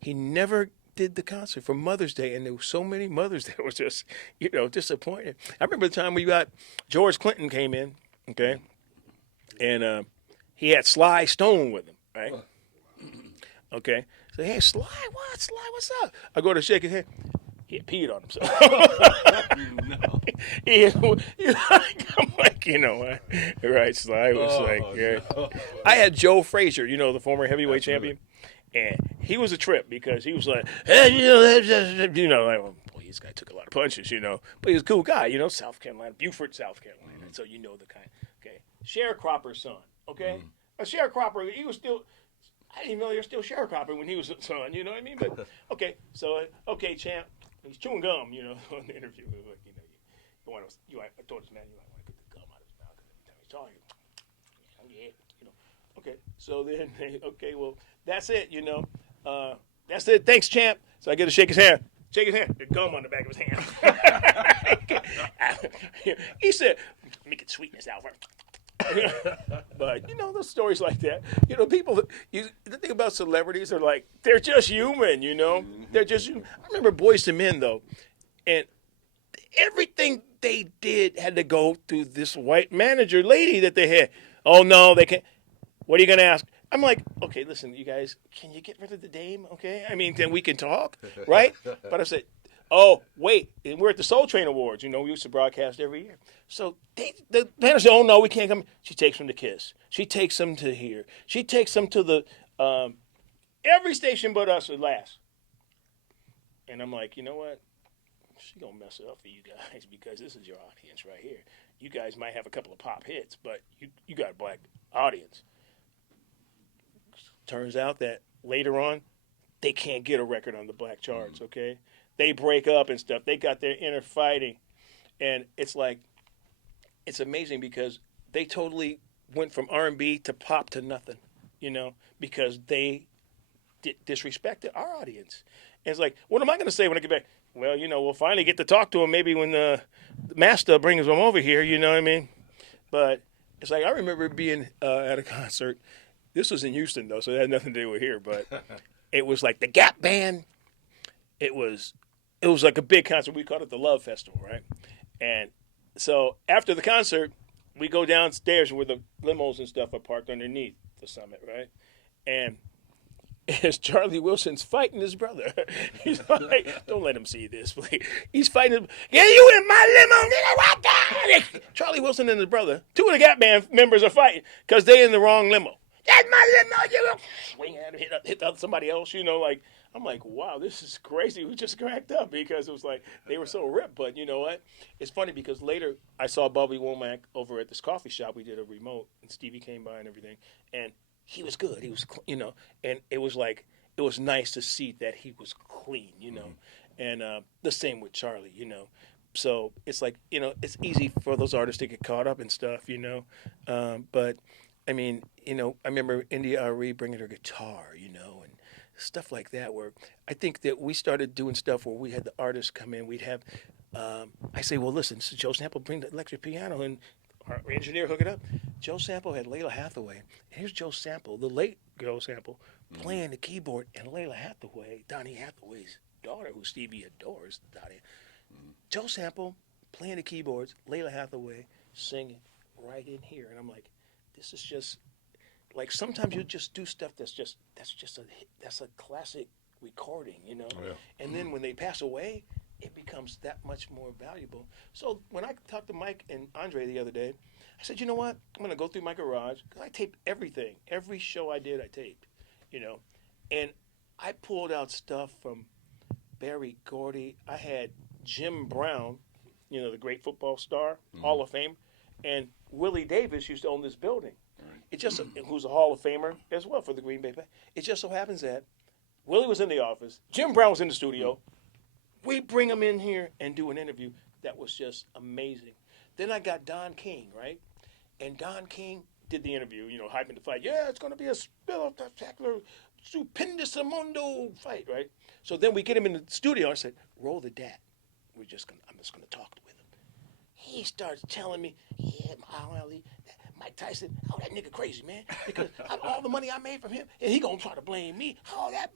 he never did the concert for Mother's Day, and there were so many mothers that were just, disappointed. I remember the time we got George Clinton came in, okay? And he had Sly Stone with him, right? Okay. So, hey, Sly, what's up? I go to shake his hand. He had peed on himself. No. I'm like, right, Sly was No. I had Joe Frazier, the former heavyweight champion. And he was a trip because he was like, hey, boy, this guy took a lot of punches, But he was a cool guy, South Carolina, Beaufort, South Carolina. Mm-hmm. So the kind. Okay. Sharecropper's son, okay? Mm-hmm. A sharecropper, he was still, I didn't even know he was still sharecropper when he was a son, you know what I mean? But, okay, so, champ, he's chewing gum, on the interview. I told this man, you might want to get the gum out of his mouth because every time he's talking, Okay, so then, okay, well, that's it, that's it. Thanks, champ. So I get to shake his hand. Shake his hand. There's gum on the back of his hand. He said, make it sweetness, Alfred. But, those stories like that. People, the thing about celebrities are like, they're just human, They're just human. I remember Boyz II Men, though, and everything they did had to go through this white manager lady that they had. Oh, no, they can't. What are you going to ask? I'm like, okay, listen, you guys, can you get rid of the dame, okay? I mean, then we can talk, right? But I said, oh, wait, and we're at the Soul Train Awards. We used to broadcast every year. So the manager said, oh, no, we can't come. She takes them to Kiss. She takes them to here. She takes them to the every station but us would last. And I'm like, you know what? She's going to mess it up for you guys because this is your audience right here. You guys might have a couple of pop hits, but you got a black audience. Turns out that later on, they can't get a record on the black charts, okay? They break up and stuff. They got their inner fighting. And it's like, it's amazing because they totally went from R&B to pop to nothing, because they disrespected our audience. And it's like, what am I going to say when I get back? Well, we'll finally get to talk to him maybe when the master brings him over here, you know what I mean? But it's like, I remember being at a concert. This was in Houston, though, so it had nothing to do with here. But it was like the Gap Band. It was like a big concert. We called it the Love Festival, right? And so after the concert, we go downstairs where the limos and stuff are parked underneath the summit, right? And is Charlie Wilson's fighting his brother. He's like, don't let him see this, please. He's fighting him. Yeah, you in my limo, nigga, what the? Charlie Wilson and his brother, 2 of the Gap Band members are fighting because they in the wrong limo. That's my limo, you swing at him, hit somebody else, like, I'm like, wow, this is crazy. We just cracked up because it was like they were so ripped. But you know what? It's funny because later I saw Bobby Womack over at this coffee shop. We did a remote, and Stevie came by and everything. And he was good. He was, and it was like, it was nice to see that he was clean, And the same with Charlie, So it's like, it's easy for those artists to get caught up in stuff, But, I mean, I remember Anniverary bringing her guitar, and stuff like that, where I think that we started doing stuff where we had the artists come in. We'd have, I say, well, listen, so Joe Sample bring the electric piano and our engineer hook it up. Joe Sample had Layla Hathaway. And here's Joe Sample, the late Joe Sample, playing the keyboard, and Layla Hathaway, Donnie Hathaway's daughter, who Stevie adores, Donnie. Joe Sample playing the keyboards, Layla Hathaway singing right in here. And I'm like, this is just, like, sometimes you just do stuff that's a classic recording, Oh, yeah. And then when they pass away, it becomes that much more valuable. So when I talked to Mike and Andre the other day, I said, you know what? I'm going to go through my garage, because I taped everything. Every show I did, I taped, And I pulled out stuff from Barry Gordy. I had Jim Brown, the great football star, Hall of Fame, and Willie Davis used to own this building. It just, who's a Hall of Famer as well for the Green Bay Packers. It just so happens that Willie was in the office, Jim Brown was in the studio. We bring him in here and do an interview that was just amazing. Then I got Don King, right? And Don King did the interview, hyping the fight. Yeah, it's going to be a spectacular, stupendous mundo fight, right? So then we get him in the studio. I said, roll the dat. I'm just going to talk with him. He starts telling me, yeah, Muhammad Ali, Mike Tyson, oh, that nigga crazy, man. Because all the money I made from him, and he gonna try to blame me. Oh, that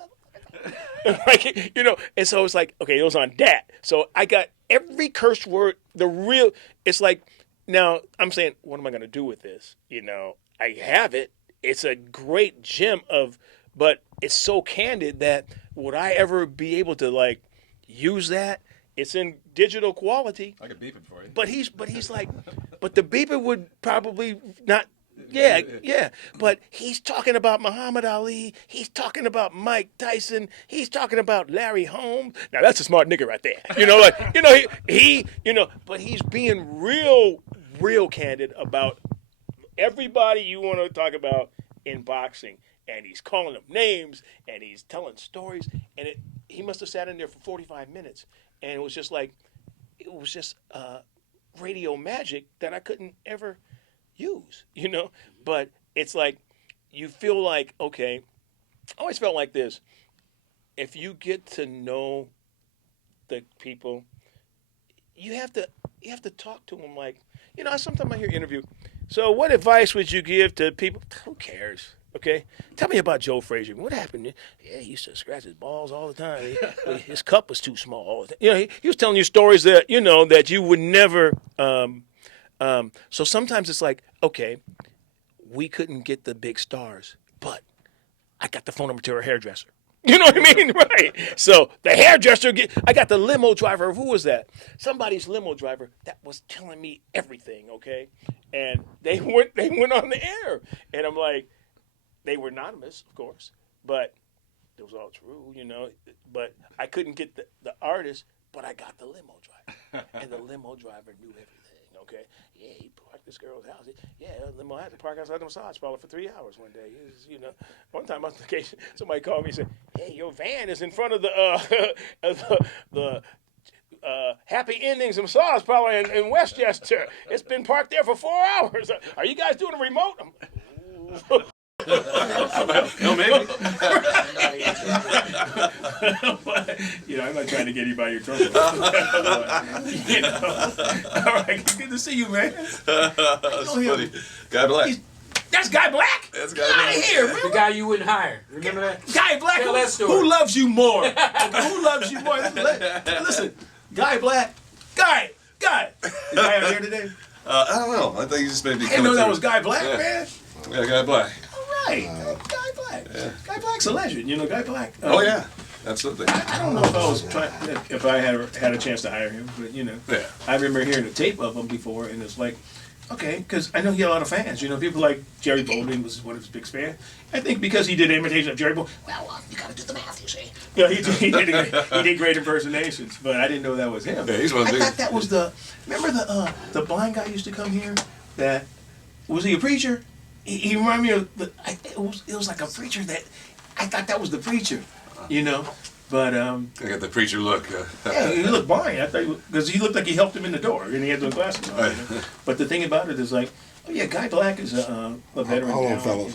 motherfucker. And so it's like, okay, it was on that. So I got every curse word, it's like, now I'm saying, what am I gonna do with this? I have it. It's a great gem but it's so candid that would I ever be able to, like, use that? It's in digital quality. I could beep it for you. But he's like, but the beeper would probably not. Yeah. But he's talking about Muhammad Ali. He's talking about Mike Tyson. He's talking about Larry Holmes. Now that's a smart nigga right there. He but he's being real candid about everybody you want to talk about in boxing. And he's calling them names, and he's telling stories. And he must have sat in there for 45 minutes. And it was just radio magic that I couldn't ever use, But it's like, you feel like, okay, I always felt like this. If you get to know the people, you have to talk to them like, sometimes I hear interview. So what advice would you give to people? Who cares? Okay, tell me about Joe Frazier. What happened? Yeah, he used to scratch his balls all the time. His cup was too small. He was telling you stories that that you would never. So sometimes it's like, okay, we couldn't get the big stars, but I got the phone number to her hairdresser. You know what I mean? Right. So the hairdresser, I got the limo driver. Who was that? Somebody's limo driver that was telling me everything. Okay, and they went on the air, and I'm like. They were anonymous, of course, but it was all true, But I couldn't get the artist, but I got the limo driver. And the limo driver knew everything, okay? Yeah, he parked this girl's house. Yeah, the limo had to park outside the massage parlor for 3 hours one day. One time on vacation, somebody called me and said, hey, your van is in front of the Happy Endings massage parlor in Westchester. It's been parked there for 4 hours. Are you guys doing a remote? No, maybe. I'm not trying to get anybody in trouble. All right, good to see you, man. That's funny. Guy Black. That's Guy Black? That's Guy Get Black. out of here, The guy you wouldn't hire. Remember that? Guy Black. Tell that story. Who loves you more? Who loves you more? Listen, Guy Black. Guy. Is Guy out here today? I don't know. I think he just maybe. I didn't know that was Guy Black, man. Yeah, Guy Black. All Right. Guy Black. Guy Black's a legend. Guy Black. Oh yeah, absolutely. I don't know if I was if I had a chance to hire him, but Yeah. I remember hearing a tape of him before, and it's like, okay, because I know he had a lot of fans. People like Jerry Bolden was one of his big fans. I think because he did an imitation of Jerry Bolden. Well, you got to do the math, you see. He did great impersonations, but I didn't know that was him. Yeah, he's one of the I big- thought that was remember the blind guy used to come here. That was he a preacher? He reminded me of it was like a preacher that I thought that was the preacher, But I got the preacher look. yeah, he looked blind. I thought because he looked like he helped him in the door, and he had those glasses on. But the thing about it is like, oh yeah, Guy Black is a veteran. Hold on, now. fellas.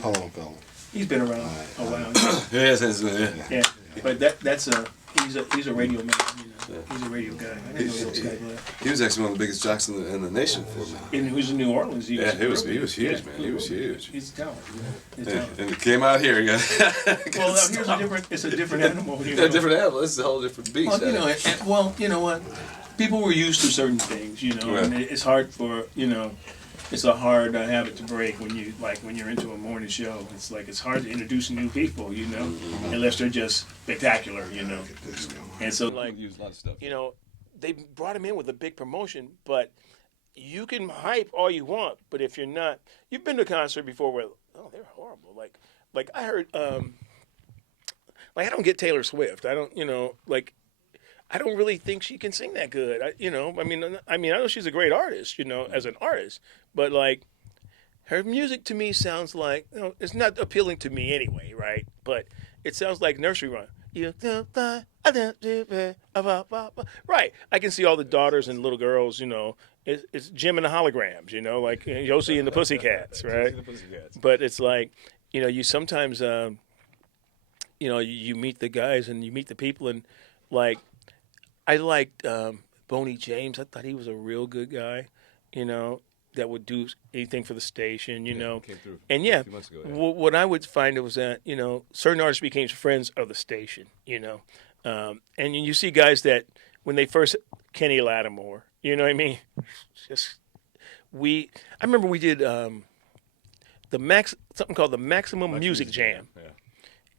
He's been around a while. Yes, Yeah, but he's a radio man. He's a radio guy. I didn't know he was Guy Black. he was actually one of the biggest jocks in the nation for me. And he was in New Orleans. He was huge, man. He was huge. He's a talent. He's a Yeah, talent. and it came out here. Well, it's a different animal. Yeah, different animal. This is a whole different beast. Well, you know what? People were used to certain things, Right. and it's hard for it's a hard habit to break when you're into a morning show. It's like it's hard to introduce new people, unless they're just spectacular, And so Use a lot of stuff. they brought him in with a big promotion, but you can hype all you want, but if you're not, you've been to a concert before where they're horrible. Like I heard, I don't get Taylor Swift. I don't, I don't really think she can sing that good. I know she's a great artist, as an artist, but like her music to me sounds like, it's not appealing to me anyway, right? But it sounds like nursery rhyme. Right. I can see all the daughters and little girls, it's Jim and the Holograms, like Yossi and the Pussycats, right? But it's like, you sometimes, you meet the guys and you meet the people, and like, I liked Boney James. I thought he was a real good guy, that would do anything for the station, Came through And a few months ago, yeah. what I would find was that, certain artists became friends of the station, and you see guys that when they first, Kenny Lattimore, you know what I mean? I remember we did something called the Maximum Music Jam. Yeah.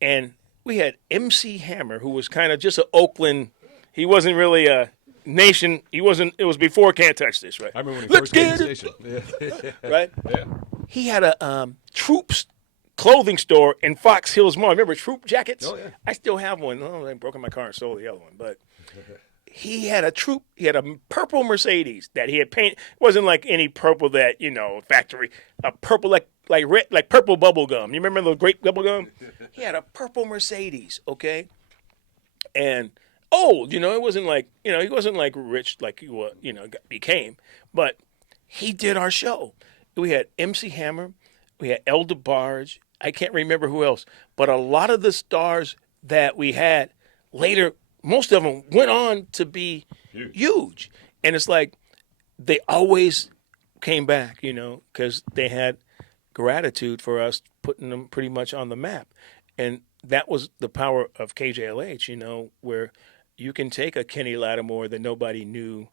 And we had MC Hammer, who was kind of just an Oakland. He wasn't really a nation. He wasn't. It was before Can't Touch This, right? I remember when he Let's first came to the get station. Yeah. Right. Yeah. He had a Troops clothing store in Fox Hills Mall. Remember Troop jackets? Oh, yeah. I still have one. Oh, I broke in my car and sold the other one. But he had a Troop. He had a purple Mercedes that he had painted. It wasn't like any purple that factory. A purple like red, like purple bubble gum. You remember the grape bubble gum? He had a purple Mercedes. Okay. And old, it wasn't like, he wasn't like rich like he was, became, but he did our show. We had MC Hammer, we had El DeBarge, I can't remember who else, but a lot of the stars that we had later, most of them went on to be huge. And it's like, they always came back, because they had gratitude for us putting them pretty much on the map. And that was the power of KJLH, where you can take a Kenny Lattimore that nobody knew,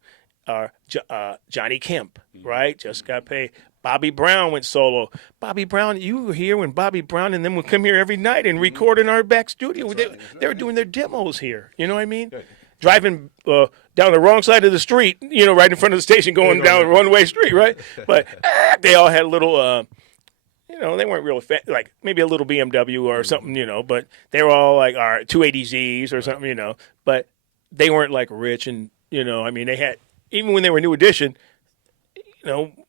Johnny Kemp, right? Just got paid. Bobby Brown went solo. Bobby Brown, you were here when Bobby Brown and them would come here every night and record in our back studio. They were doing their demos here. You know what I mean? Driving down the wrong side of the street, right in front of the station, going down a one-way street, right? But they all had little, they weren't real like maybe a little BMW or something, but they were all like, all right, 280Zs or something, but they weren't like rich and, they had, even when they were New Edition,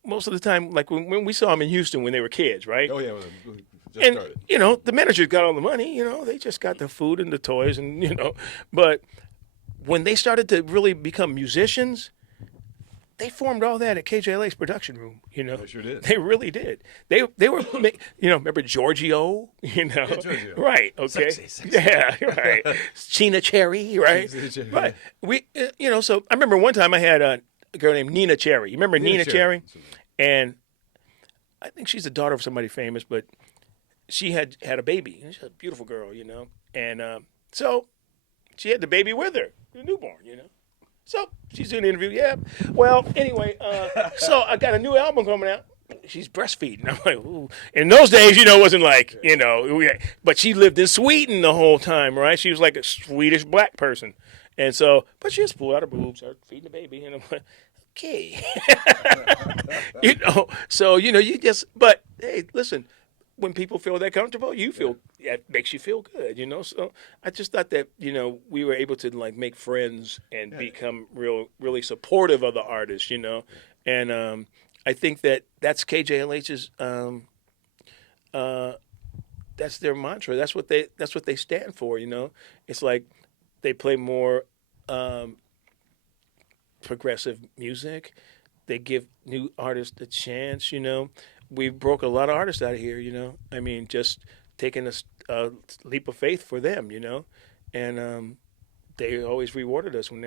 most of the time, like when we saw them in Houston when they were kids, right? Oh, yeah. Just And, started. the managers got all the money, they just got the food and the toys and, but when they started to really become musicians, they formed all that at KJLH's production room, They sure did. They really did. They were, remember Giorgio, Giorgio. Right, okay. Sexy. Yeah, right. China Cherry, right? China Cherry. Right. We, so I remember one time I had a girl named Nina Cherry. You remember Nina Cherry? And I think she's the daughter of somebody famous, but she had a baby. She's a beautiful girl, And so she had the baby with her, the newborn, So she's doing the interview. Yeah. Well, anyway, so I got a new album coming out. she's breastfeeding. I'm like, ooh. In those days, it wasn't like, but she lived in Sweden the whole time, right? She was like a Swedish black person. And so, but she just pulled out her boobs, started feeding the baby. And I'm like, okay. So, you just, but hey, listen, when people feel that comfortable, you feel, that makes you feel good, So I just thought that, we were able to like make friends and become really supportive of the artists, And I think that's KJLH's, that's their mantra. That's what they stand for, It's like they play more progressive music. They give new artists a chance, We broke a lot of artists out of here, I mean, just taking a leap of faith for them, And they always rewarded us when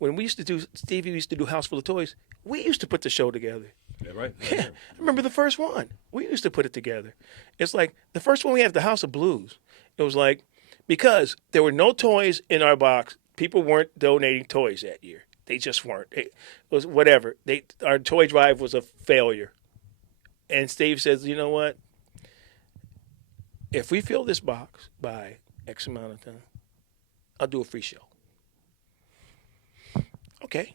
we used to do Stevie used to do House Full of Toys. We used to put the show together. Yeah, right. Yeah, I remember the first one. We used to put it together. It's like the first one we had the House of Blues. It was like because there were no toys in our box. People weren't donating toys that year. They just weren't. It was whatever. Our toy drive was a failure. And Steve says, you know what? If we fill this box by X amount of time, I'll do a free show. Okay.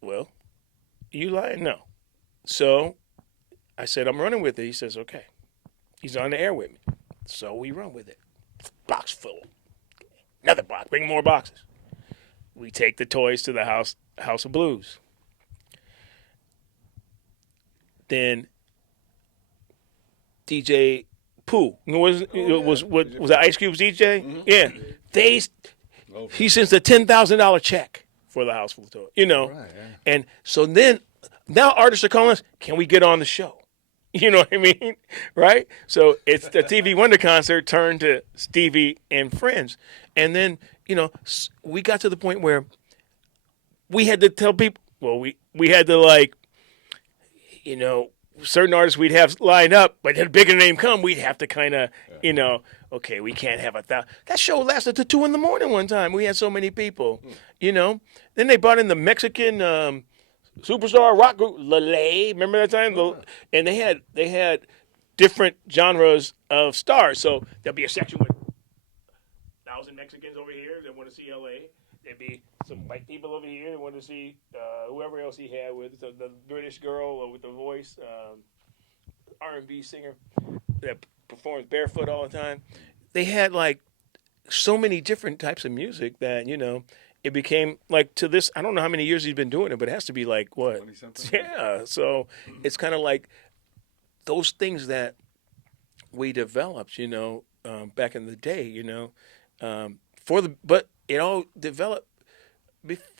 Well, you lying? No. So I said, I'm running with it. He says, okay. He's on the air with me. So we run with it. Box full. Another box. Bring more boxes. We take the toys to the House of Blues. Then DJ Pooh was the Ice Cube's DJ? Mm-hmm. Yeah. He sends a $10,000 check for the House Full of Toys, Right, yeah. And so then now artists are calling us, can we get on the show? You know what I mean? Right? So it's the TV Wonder concert turned to Stevie and Friends. And then, we got to the point where we had to tell people, we had to certain artists we'd have lined up, but had a bigger name come, we'd have to kind of, okay, we can't have 1,000. That show lasted to 2 a.m. one time. We had so many people, Then they brought in the Mexican superstar rock group, Lele. Remember that time? And they had different genres of stars. So there'll be a section with 1,000 Mexicans over here that want to see L.A. There'd be some white people over here that want to see whoever else he had with the British girl with the voice, R&B singer that performs barefoot all the time. They had like so many different types of music that it became like to this. I don't know how many years he's been doing it, but it has to be like what? 20-something. Yeah. So it's kind of like those things that we developed, back in the day, but it all developed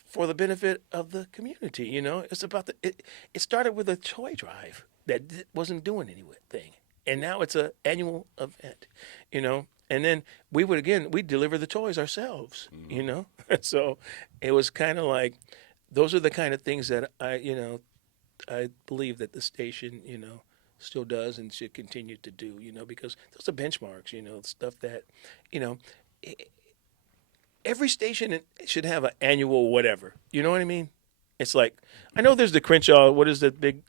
for the benefit of the community. It's about it started with a toy drive that wasn't doing anything, and now it's an annual event. And then we deliver the toys ourselves. So it was kind of like those are the kind of things that I believe that the station still does and should continue to do. Because those are benchmarks. Stuff that every station should have an annual whatever. You know what I mean? It's like I know there's the Crenshaw. What is that big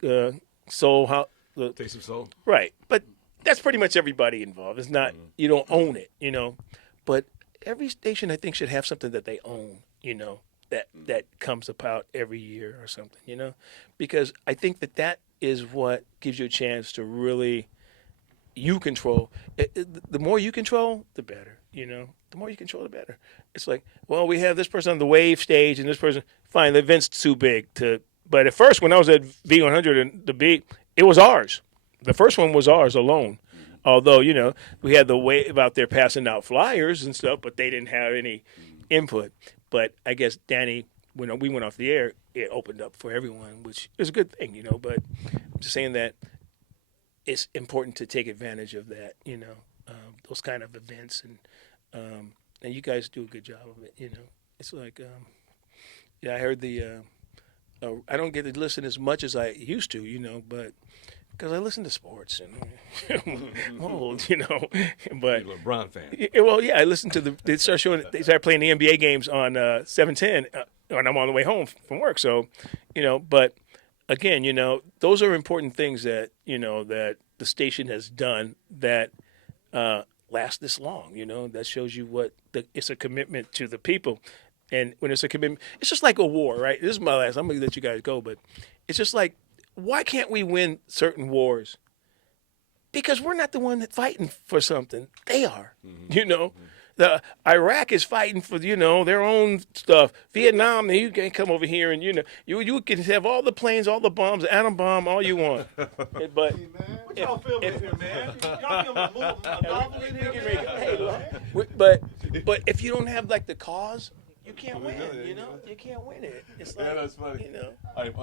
soul? Taste of Soul. Right, but that's pretty much everybody involved. It's not you don't own it, But every station I think should have something that they own, that comes about every year or something, Because I think that is what gives you a chance to really you control. The more you control, the better, The more you control, the better. It's like, well, we have this person on the wave stage and this person. Fine, the event's too big to. But at first, when I was at V100 and the beat, it was ours. The first one was ours alone. Although, we had the wave out there passing out flyers and stuff, but they didn't have any input. But I guess Danny, when we went off the air, it opened up for everyone, which is a good thing, But I'm just saying that it's important to take advantage of that, those kind of events. And you guys do a good job of it, It's like, I heard I don't get to listen as much as I used to, but because I listen to sports and I'm old, But you're a LeBron fan. Well, yeah, I listen to they start playing the NBA games on 710 when I'm on the way home from work. So, but again, those are important things that that the station has done that last this long. That shows you it's a commitment to the people, and when it's a commitment, it's just like a war, right? This is my last. I'm gonna let you guys go, but it's just like, why can't we win certain wars? Because we're not the one that's fighting for something. They are. The Iraq is fighting for their own stuff. Vietnam, you can come over here and you can have all the planes, all the bombs, atom bomb, all you want. But What y'all filming here, man? Y'all filming a novel in here, man? but if you don't have like the cause, you can't win. You can't win it. It's like Yeah, that's funny. you know. All right,